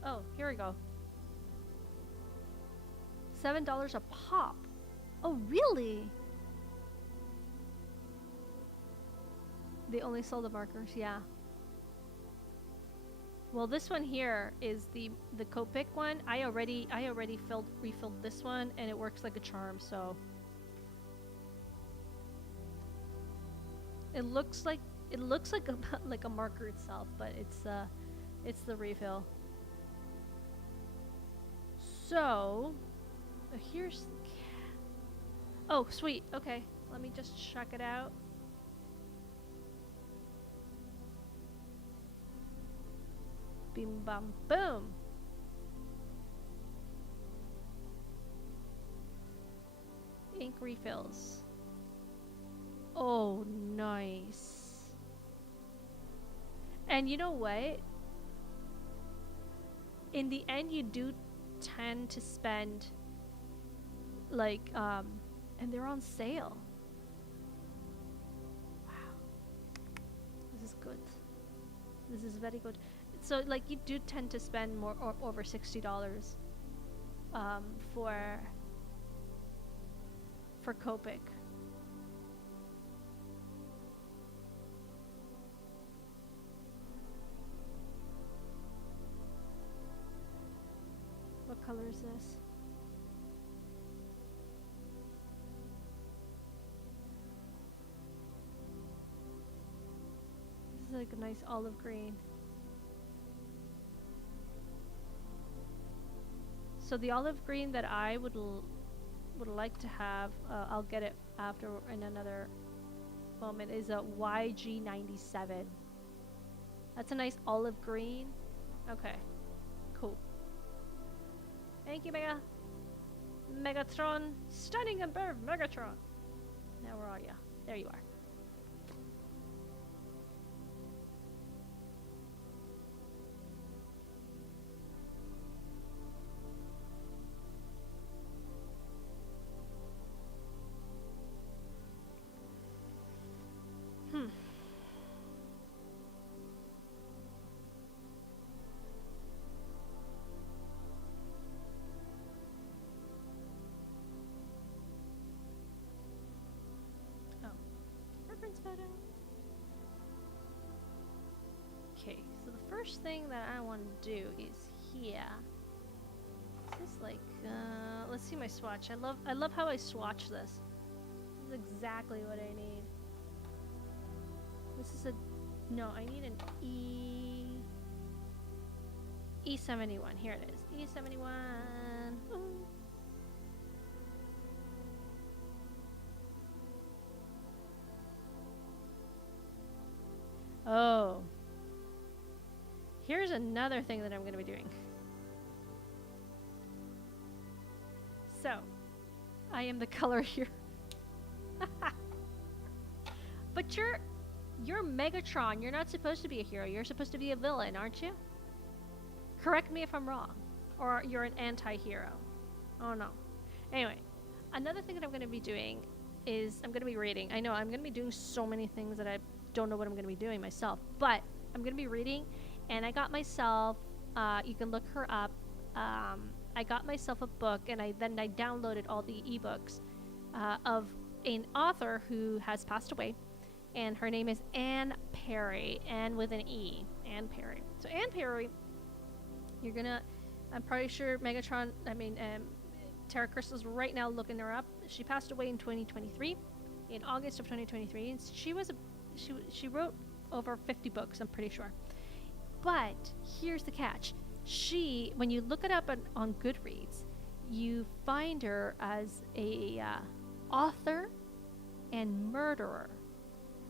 Oh, here we go. $7 a pop. Oh, really? They only sold the markers, yeah. Well, this one here is the Copic one. I already refilled this one, and it works like a charm. So it looks like a marker itself, but it's the refill. So here's. Oh, sweet. Okay, let me just check it out. Bim bam boom. ink refills. Oh, nice. And you know what? In the end, you do tend to spend like and they're on sale. Wow, this is good. This is very good. So like you do tend to spend more or over $60 um, for Copic. What color is this? This is like a nice olive green. So the olive green that I would like to have, I'll get it after in another moment, is a YG97. That's a nice olive green. Okay, cool. Thank you, Megatron. Stunning and brave Megatron. Now where are you? There you are. Oh, reference photo. Okay, so the first thing that I want to do is here. Is this like, let's see my swatch. I love how I swatch this. This is exactly what I need. This is a, no, I need an E71. Here it is, E71. Ooh. Oh. Here's another thing that I'm going to be doing. So, I am the color here. But you're Megatron. You're not supposed to be a hero. You're supposed to be a villain, aren't you? Correct me if I'm wrong. Or you're an anti-hero. Oh no. Anyway, another thing that I'm going to be doing is I'm going to be reading. I know I'm going to be doing so many things that I don't know what I'm going to be doing myself. But I'm going to be reading. And I got myself, you can look her up. I got myself a book, and I downloaded all the ebooks of an author who has passed away, and her name is Anne Perry, Anne with an E, Anne Perry. So Anne Perry, I'm pretty sure Tara Crystal's right now looking her up. She passed away in 2023, in August of 2023, and she wrote over 50 books, I'm pretty sure. But here's the catch. When you look it up on Goodreads, you find her as a author and murderer.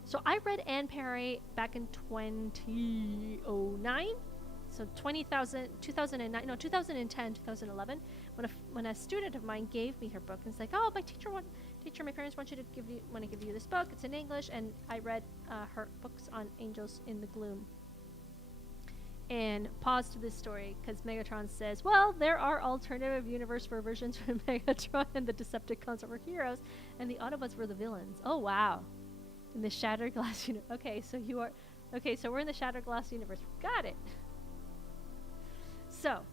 So I read Anne Perry back in 2009. So 2010, 2011, when a student of mine gave me her book, and it's like, oh, my parents want to give you this book. It's in English, and I read her books on Angels in the Gloom. And pause to this story because Megatron says, well, there are alternative universe versions for Megatron, and the Decepticons were heroes, and the Autobots were the villains. Oh, wow. In the Shattered Glass universe. Okay, so we're in the Shattered Glass universe. Got it. So,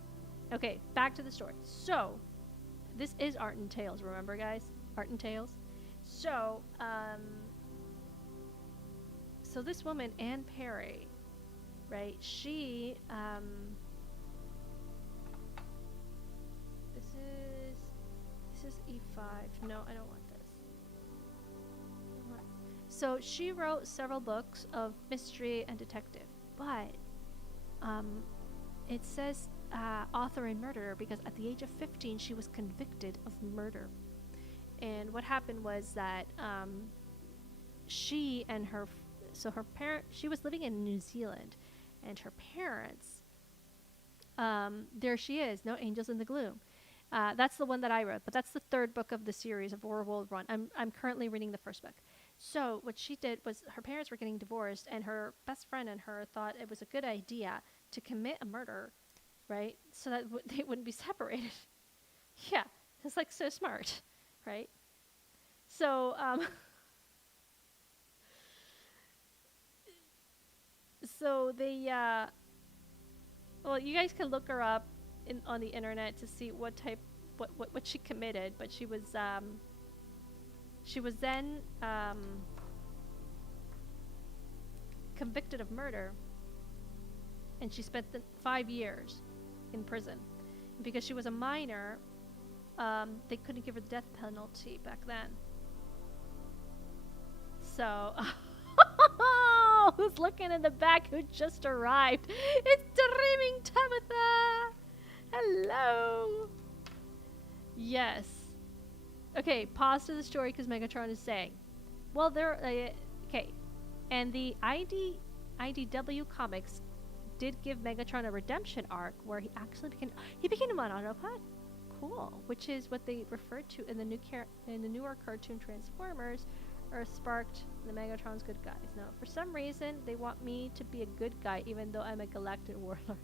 okay, back to the story. So, this is Art and Tales, remember, guys? Art and Tales. So, so this woman, Anne Perry, right? She, this is E5. No, I don't want this. So she wrote several books of mystery and detective, but it says author and murderer because at the age of 15 she was convicted of murder. And what happened was that she was living in New Zealand, and her parents, there she is, no Angels in the Gloom. That's the one that I wrote, but that's the third book of the series of War World One. I'm currently reading the first book. So what she did was her parents were getting divorced, and her best friend and her thought it was a good idea to commit a murder, right? So that they wouldn't be separated. Yeah, it's like so smart, right? So so they well, you guys can look her up on the internet to see what she committed, but she was then convicted of murder, and she spent 5 years in prison. Because she was a minor, they couldn't give her the death penalty back then. So, who's looking in the back who just arrived? It's Dreaming Tabitha! Hello! Yes. Okay, pause to the story because Megatron is saying. Well, okay. And the IDW comics did give Megatron a redemption arc where he actually became an Autobot. Cool. Which is what they referred to in the newer cartoon Transformers, or sparked the Megatron's good guys. Now, for some reason, they want me to be a good guy even though I'm a galactic warlord.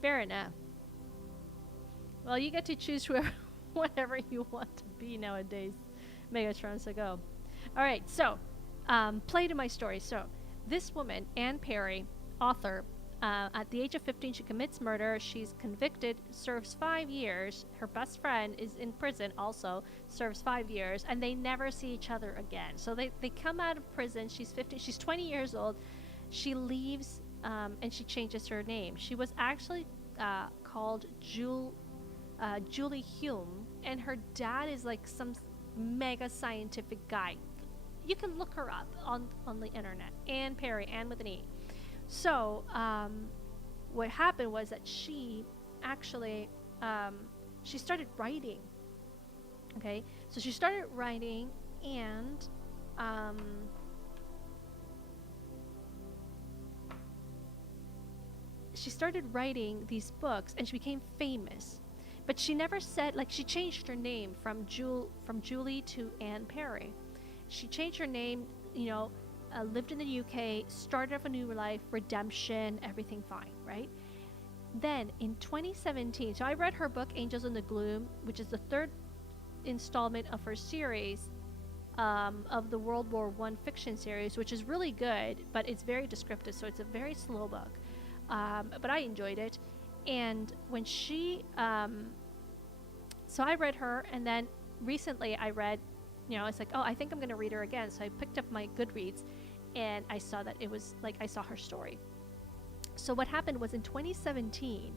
Fair enough. Well, you get to choose whatever you want to be nowadays, Megatron, so go. Alright, so, play to my story. So, this woman, Anne Perry, author, at the age of 15, she commits murder. She's convicted, serves 5 years. Her best friend is in prison also, serves 5 years, and they never see each other again. So they come out of prison. She's 15. She's 20 years old. She leaves, and she changes her name. She was actually called Julie Hume, and her dad is like some mega scientific guy. You can look her up on the internet. Anne Perry, Anne with an E. So, what happened was that she actually, she started writing. Okay, so she started writing, and she started writing these books, and she became famous. But she never said, like, she changed her name from Julie to Anne Perry. She changed her name, lived in the UK, started off a new life, redemption, everything fine, right? Then in 2017, so I read her book, Angels in the Gloom, which is the third installment of her series of the World War I fiction series, which is really good, but it's very descriptive, so it's a very slow book. But I enjoyed it. And when she, so I read her, and then recently I read, it's like, oh, I think I'm going to read her again. So I picked up my Goodreads, and I saw that it was like, I saw her story. So what happened was in 2017,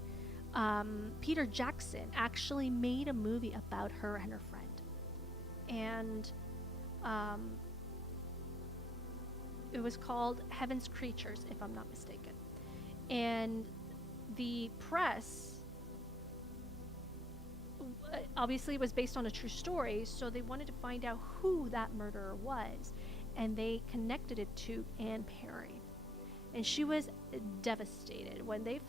Peter Jackson actually made a movie about her and her friend. And it was called Heaven's Creatures, if I'm not mistaken. And the press obviously was based on a true story, so they wanted to find out who that murderer was, and they connected it to Anne Perry, and she was devastated when they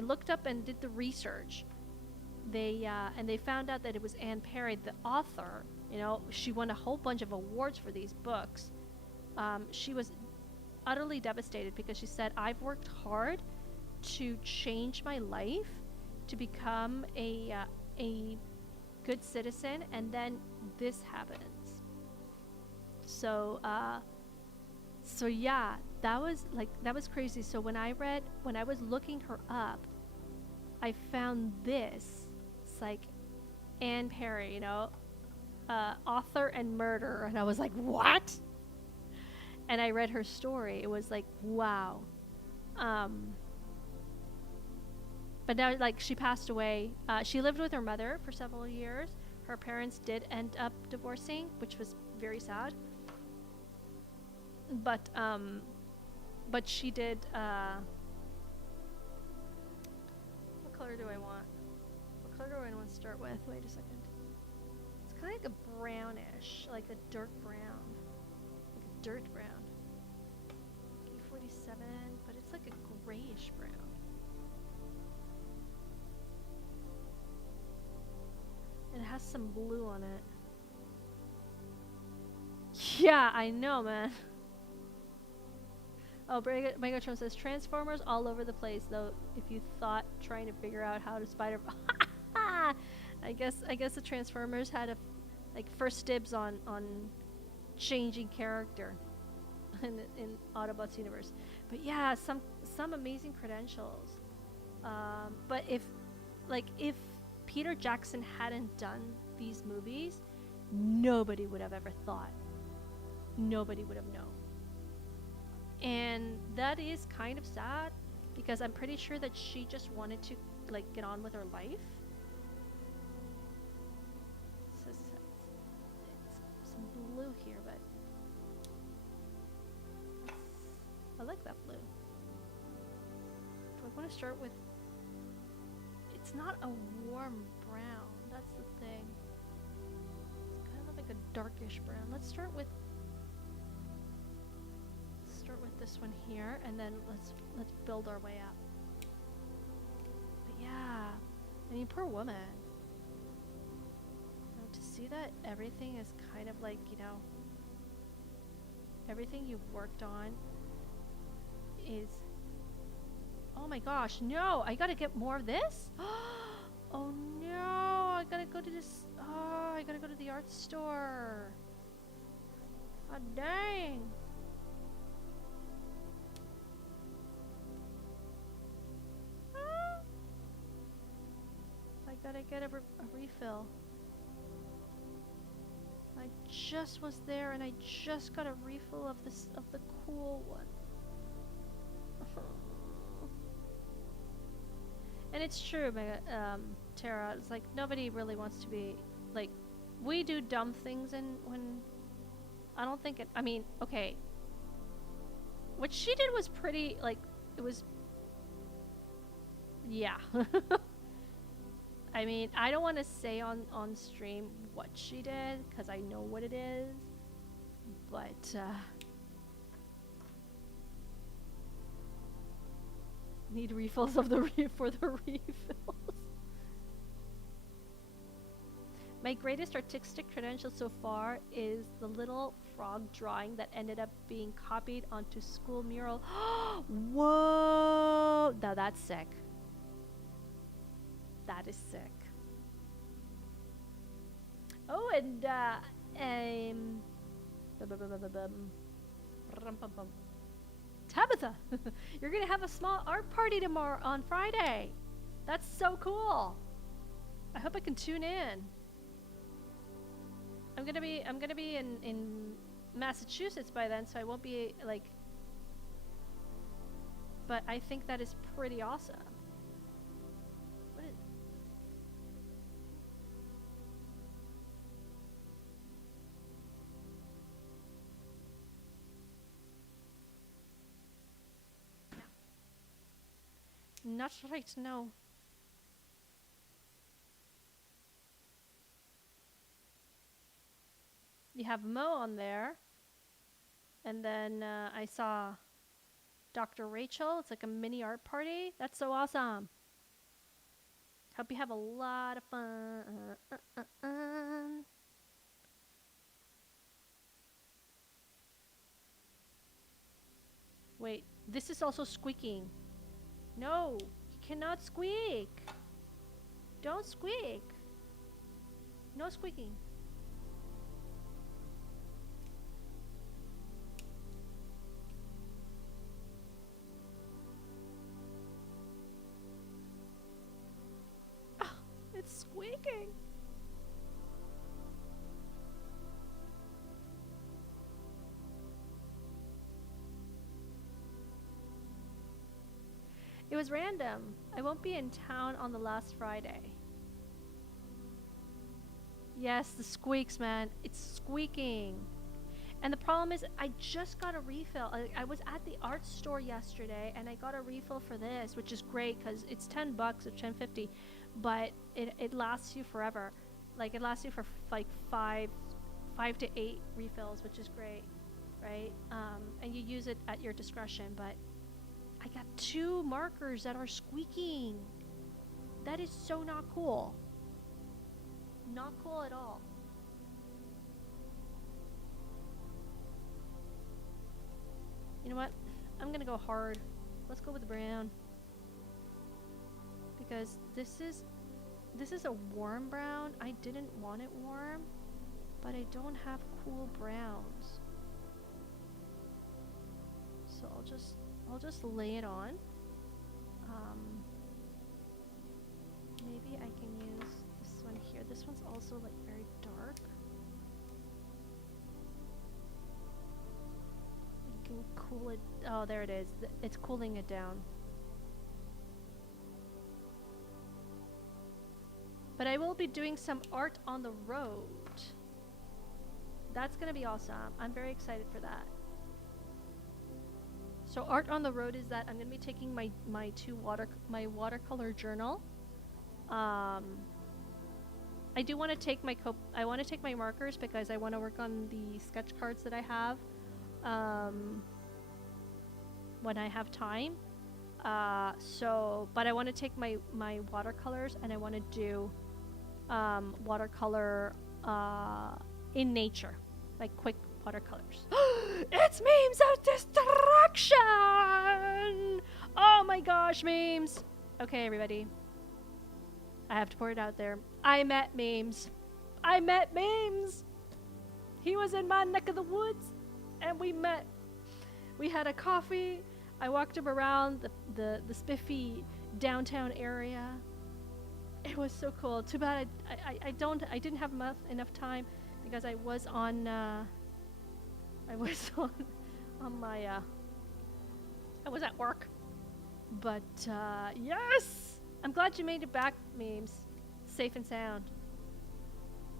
looked up and did the research, they found out that it was Anne Perry, the author. She won a whole bunch of awards for these books. She was utterly devastated because she said, I've worked hard to change my life to become a good citizen, and then this happens. So yeah, that was crazy. So when I was looking her up, I found this. It's like Anne Perry, author and murderer, and I was like, what? And I read her story. It was like, wow. But now, like, she passed away. She lived with her mother for several years. Her parents did end up divorcing, which was very sad. But she did. What color do I want? What color do I want to start with? Wait a second. It's kind of like a brownish, like a dark brown. dirt brown. K47, but it's like a grayish brown. And it has some blue on it. Yeah, I know, man. Oh, Megatron says Transformers all over the place, though. If you thought trying to figure out how to spider, I guess the Transformers had a like first dibs on changing character in Autobots universe. But yeah, some amazing credentials. But if Peter Jackson hadn't done these movies, nobody would have ever thought. Nobody would have known. And that is kind of sad because I'm pretty sure that she just wanted to like get on with her life. It's some blue here, but I like that blue. Do I want to start with? It's not a warm brown. That's the thing. It's kind of like a darkish brown. Let's start with this one here, and then let's build our way up. But yeah, I mean, poor woman. You know, to see that everything is kind of like, you know, everything you've worked on is. Oh my gosh, no! I gotta get more of this? Oh no! I gotta go to this. Oh, I gotta go to the art store. Oh dang! I gotta get a refill. I just was there and I just got a refill of the cool one. And it's true, Tara. It's like nobody really wants to be like, we do dumb things, and when I don't think it. I mean, okay. What she did was pretty like it was. Yeah. I mean, I don't want to say on stream what she did because I know what it is, but need refills of the for the refills. My greatest artistic credential so far is the little frog drawing that ended up being copied onto school mural. Whoa! Now that's sick. That is sick. Oh, and Tabitha, you're gonna have a small art party tomorrow on Friday. That's so cool. I hope I can tune in. I'm gonna be in Massachusetts by then, so I won't be like. But I think that is pretty awesome. What is? No. Not right now. You have Mo on there, and then I saw Dr. Rachel. It's like a mini art party. That's so awesome. Hope you have a lot of fun. Wait, this is also squeaking. No, you cannot squeak. Don't squeak. No squeaking. It's squeaking. It was random. I won't be in town on the last Friday. Yes, the squeaks, man. It's squeaking. And the problem is, I just got a refill. I was at the art store yesterday, and I got a refill for this, which is great because it's $10 or $10.50, but it lasts you forever. Like it lasts you for like five to 8 refills, which is great, right? And you use it at your discretion, but I got 2 markers that are squeaking. That is so not cool. Not cool at all. You know what? I'm gonna go hard. Let's go with brown. Because this is a warm brown. I didn't want it warm, but I don't have cool browns. So I'll just lay it on. Maybe I can use this one here. This one's also like very dark. You can cool it. Oh, there it is. It's cooling it down. But I will be doing some art on the road. That's gonna be awesome. I'm very excited for that. So art on the road is that I'm gonna be taking my watercolor journal. I do want to take my markers because I want to work on the sketch cards that I have when I have time. But I want to take my watercolors and I want to do watercolor in nature, like quick watercolors. It's memes of destruction! Oh my gosh, memes! Okay, everybody. I have to pour it out there. I met memes. I met memes! He was in my neck of the woods, and we met. We had a coffee. I walked him around the spiffy downtown area. It was so cool. Too bad I didn't have enough time because I was on my I was at work. But yes! I'm glad you made it back, memes. Safe and sound.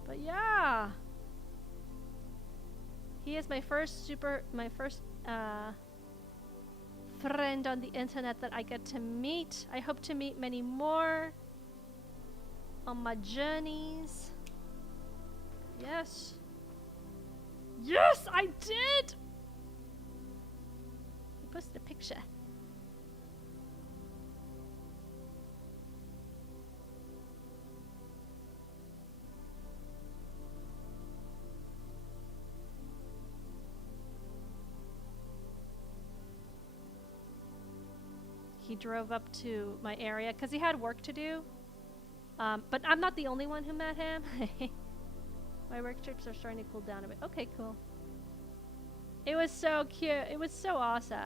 But yeah. He is my first friend on the internet that I get to meet. I hope to meet many more on my journeys. Yes. Yes, I did! I posted a picture. He drove up to my area because he had work to do. But I'm not the only one who met him. My work trips are starting to cool down a bit. Okay, cool. It was so cute. It was so awesome.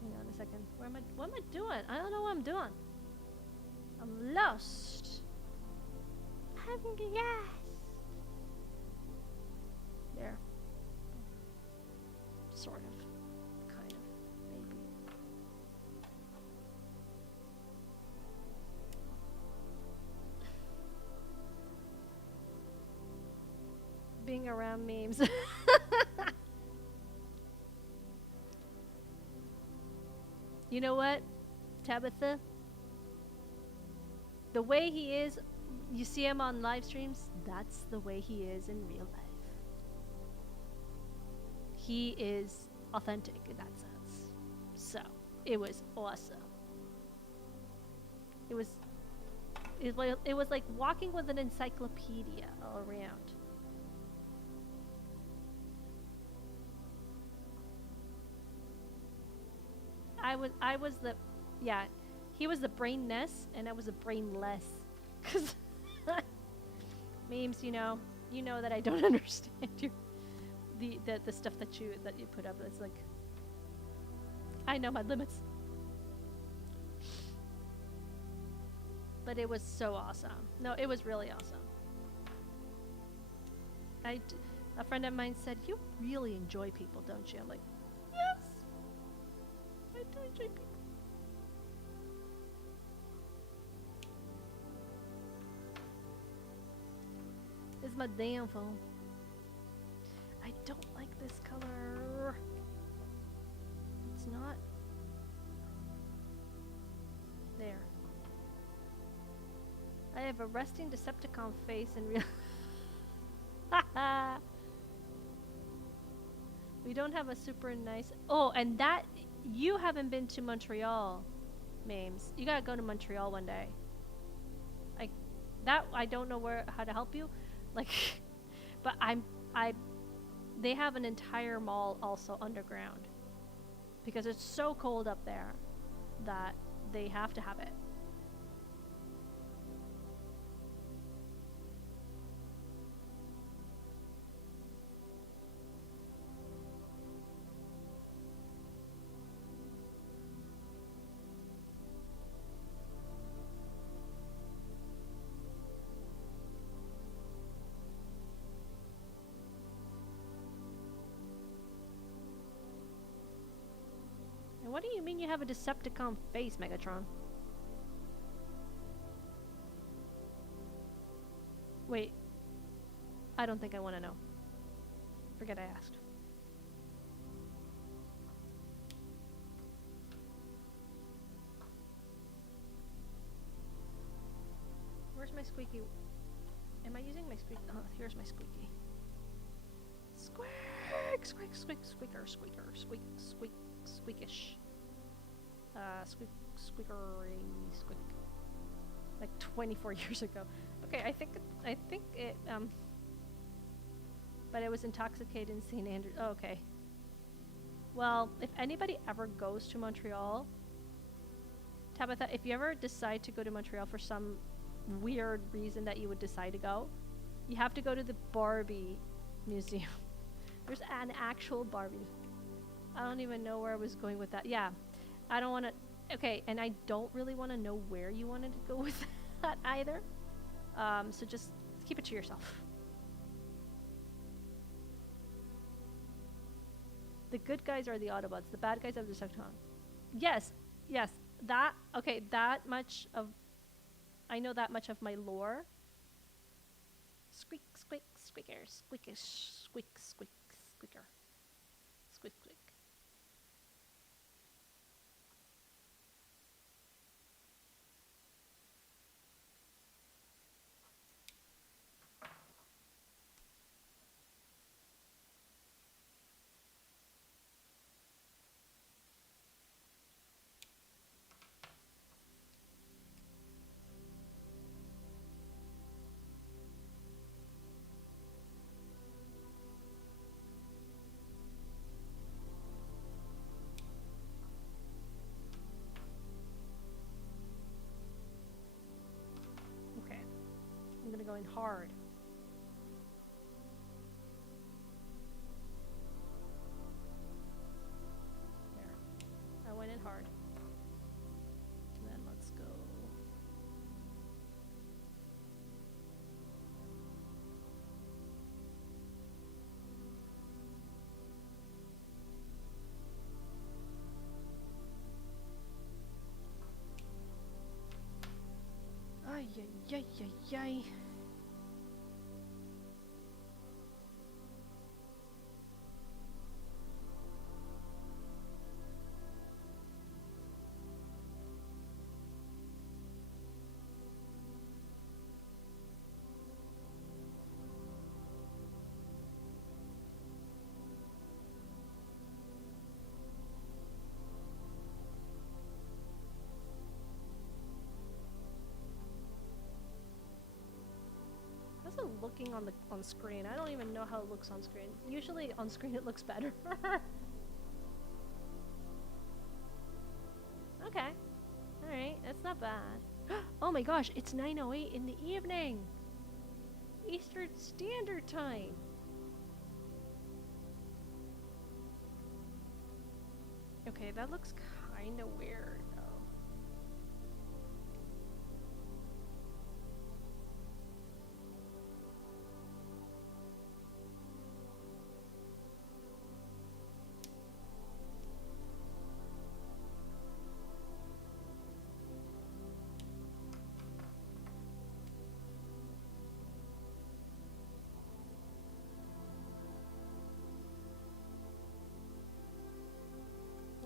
Hang on a second. What am I doing? I don't know what I'm doing. I'm lost. I'm lost. There. Sort of. Kind of. Maybe. Being around memes. You know what, Tabitha? The way he is, you see him on live streams, that's the way he is in real life. He is authentic in that sense. So, it was awesome. It was like walking with an encyclopedia all around. I was the, yeah, he was the brainness and I was a brainless. Cause memes, you know that I don't understand the stuff that you put up. It's like, I know my limits. But it was so awesome. No, it was really awesome. A friend of mine said, "You really enjoy people, don't you?" I'm like, yes, I do enjoy people. It's my damn phone. I don't like this color. It's not. There. I have a resting Decepticon face in real. We don't have a super nice. Oh, and that you haven't been to Montreal, Mames. You gotta go to Montreal one day. Like that, I don't know where how to help you, like, but I. They have an entire mall also underground because it's so cold up there that they have to have it. And what do you mean you have a Decepticon face, Megatron? Wait, I don't think I want to know. Forget I asked. Where's my squeaky? Am I using my squeaky? Oh, here's my squeaky. Squeak, squeak, squeak, squeaker, squeaker, squeak, squeak, squeakish. Squeakery, squeak. Like 24 years ago. Okay, I think it, but it was intoxicated in St. Andrews. Oh, okay. Well, if anybody ever goes to Montreal, Tabitha, if you ever decide to go to Montreal for some weird reason that you would decide to go, you have to go to the Barbie Museum. There's an actual Barbie. I don't even know where I was going with that. Yeah, I don't want to. Okay, and I don't really want to know where you wanted to go with that either. So just keep it to yourself. The good guys are the Autobots. The bad guys are the Decepticons. Yes, yes. That, okay, that much of, I know that much of my lore. Squeak, squeak, squeaker, squeakish, squeak, squeak, squeaker. Squeak, squeak. Okay, I'm gonna go in hard. There, I went in hard. And then let's go. Ay, ay, ay, ay, ay. How's it looking on screen? I don't even know how it looks on screen. Usually on screen it looks better. Okay. Alright, that's not bad. Oh my gosh, it's 9:08 in the evening! Eastern Standard Time! Okay, that looks kinda weird though.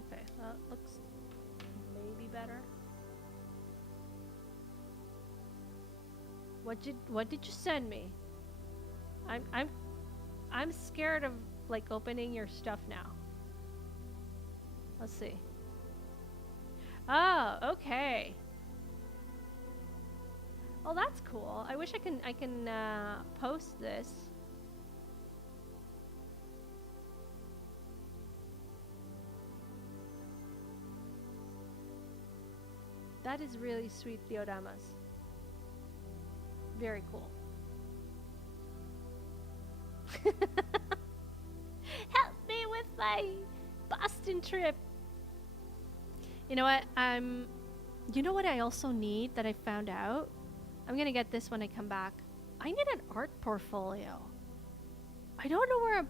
Okay, that looks maybe better. What did you send me? I'm I'm I'm scared of like opening your stuff now. Let's see. Oh, okay. Oh, that's cool. I wish I can post this. That is really sweet, Theodamas. Very cool. Help me with my Boston trip. You know what? You know what I also need that I found out? I'm gonna get this when I come back. I need an art portfolio. I don't know where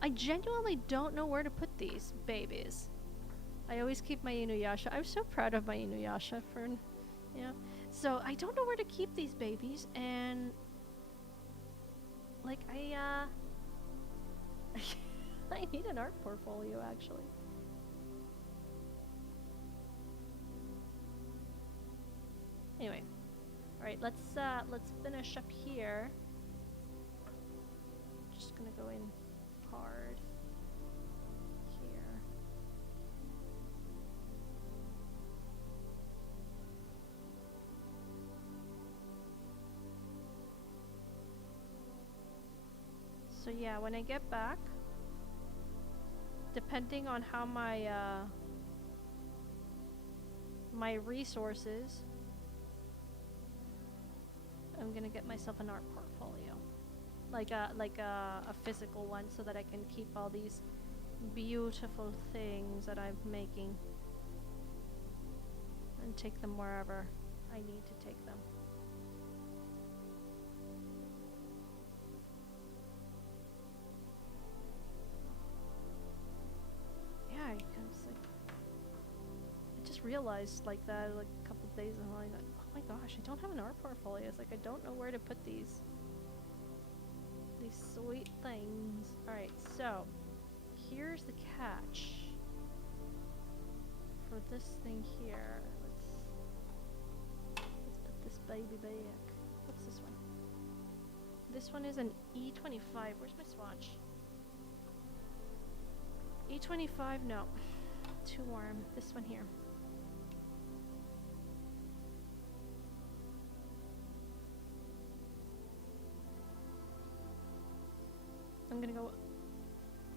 I genuinely don't know where to put these babies. I always keep my Inuyasha. I'm so proud of my Inuyasha for, So I don't know where to keep these babies, and like I need an art portfolio actually. Anyway, all right, let's finish up here. Just gonna go in hard here. So yeah, when I get back, depending on how my resources, I'm gonna get myself an art portfolio, like a physical one, so that I can keep all these beautiful things that I'm making and take them wherever I need to take them. Yeah, I just realized like that like a couple days ago. Like, oh my gosh, I don't have an art portfolio. It's like I don't know where to put these sweet things. All right, so here's the catch for this thing here. Let's put this baby back. What's this one? This one is an E25. Where's my swatch? E25, no. Too warm. This one here. I'm gonna go...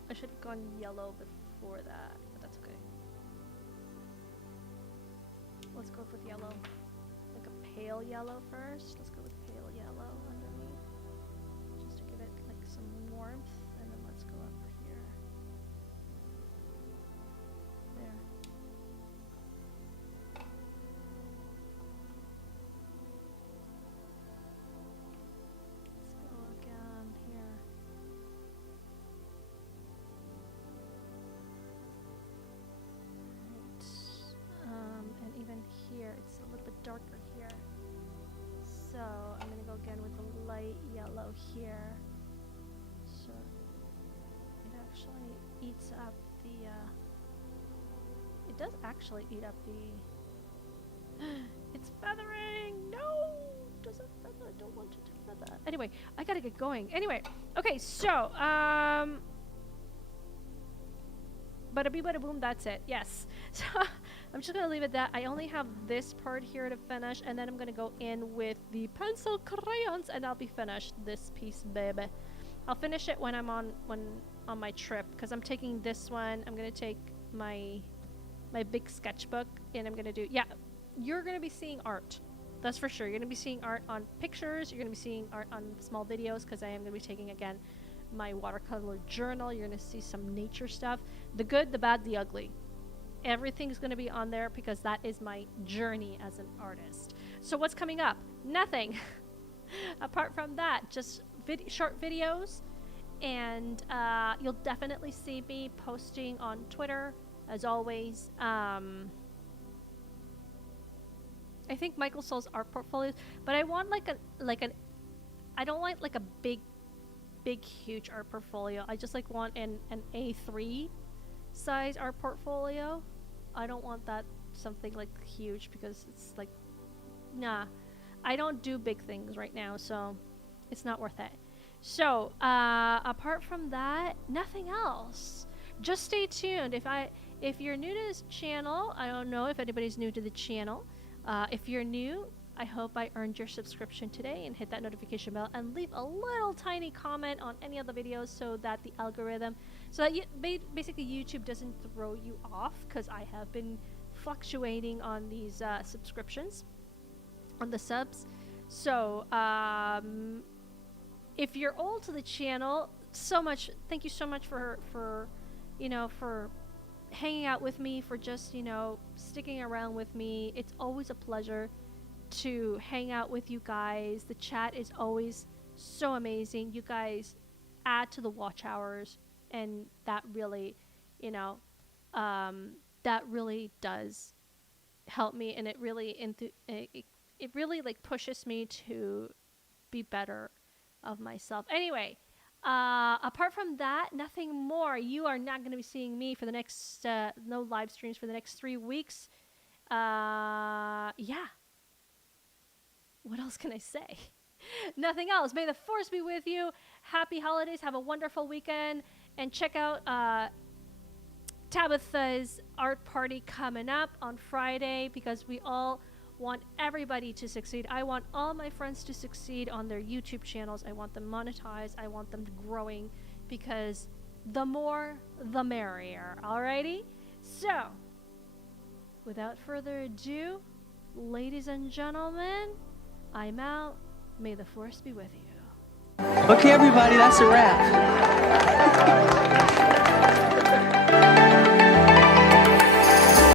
I should have gone yellow before that, but that's okay. Let's go with yellow. Like a pale yellow first. Let's go with pale yellow underneath. Just to give it like some warmth, and then let's go up here. There. Let's go again here. And even here, it's a little bit darker here. So I'm gonna go again with the light yellow here. So it actually eats up the, it does actually eat up the, it's feathering! No! Doesn't feather, I don't want it to feather. Anyway, I gotta get going. Anyway, okay, so, bada bee bada boom, that's it. Yes. So I'm just gonna leave it that. I only have this part here to finish, and then I'm gonna go in with the pencil crayons, and I'll be finished this piece, baby. I'll finish it when I'm on my trip, because I'm taking this one. I'm gonna take my big sketchbook, and I'm gonna do, yeah, you're gonna be seeing art. That's for sure. You're gonna be seeing art on pictures. You're gonna be seeing art on small videos, because I am gonna be taking again my watercolor journal. You're gonna see some nature stuff, the good, the bad, the ugly. Everything's gonna be on there because that is my journey as an artist. So what's coming up? Nothing. Apart from that, just short videos, and you'll definitely see me posting on Twitter as always. I think Michael sells art portfolios, but I want I don't want like a big huge art portfolio. I just like want an A3 size art portfolio. I don't want that something like huge, because it's like, nah, I don't do big things right now, so it's not worth it. So, apart from that, nothing else. Just stay tuned. If you're new to this channel, I don't know if anybody's new to the channel. If you're new, I hope I earned your subscription today, and hit that notification bell and leave a little tiny comment on any of the videos so that the algorithm, so that basically YouTube doesn't throw you off, because I have been fluctuating on these subscriptions, on the subs. So if you're old to the channel, thank you so much for hanging out with me, for just sticking around with me. It's always a pleasure to hang out with you guys. The chat is always so amazing. You guys add to the watch hours, and that really does help me, and it really like pushes me to be better of myself. Anyway, apart from that, nothing more. You are not going to be seeing me for the next no live streams for the next 3 weeks. Yeah, what else can I say? Nothing else. May the force be with you. Happy holidays. Have a wonderful weekend, and check out Tabitha's art party coming up on Friday, because we all want everybody to succeed. I want all my friends to succeed on their YouTube channels. I want them monetized. I want them growing, because the more, the merrier. Alrighty? So, without further ado, ladies and gentlemen, I'm out. May the force be with you. Okay, everybody, that's a wrap.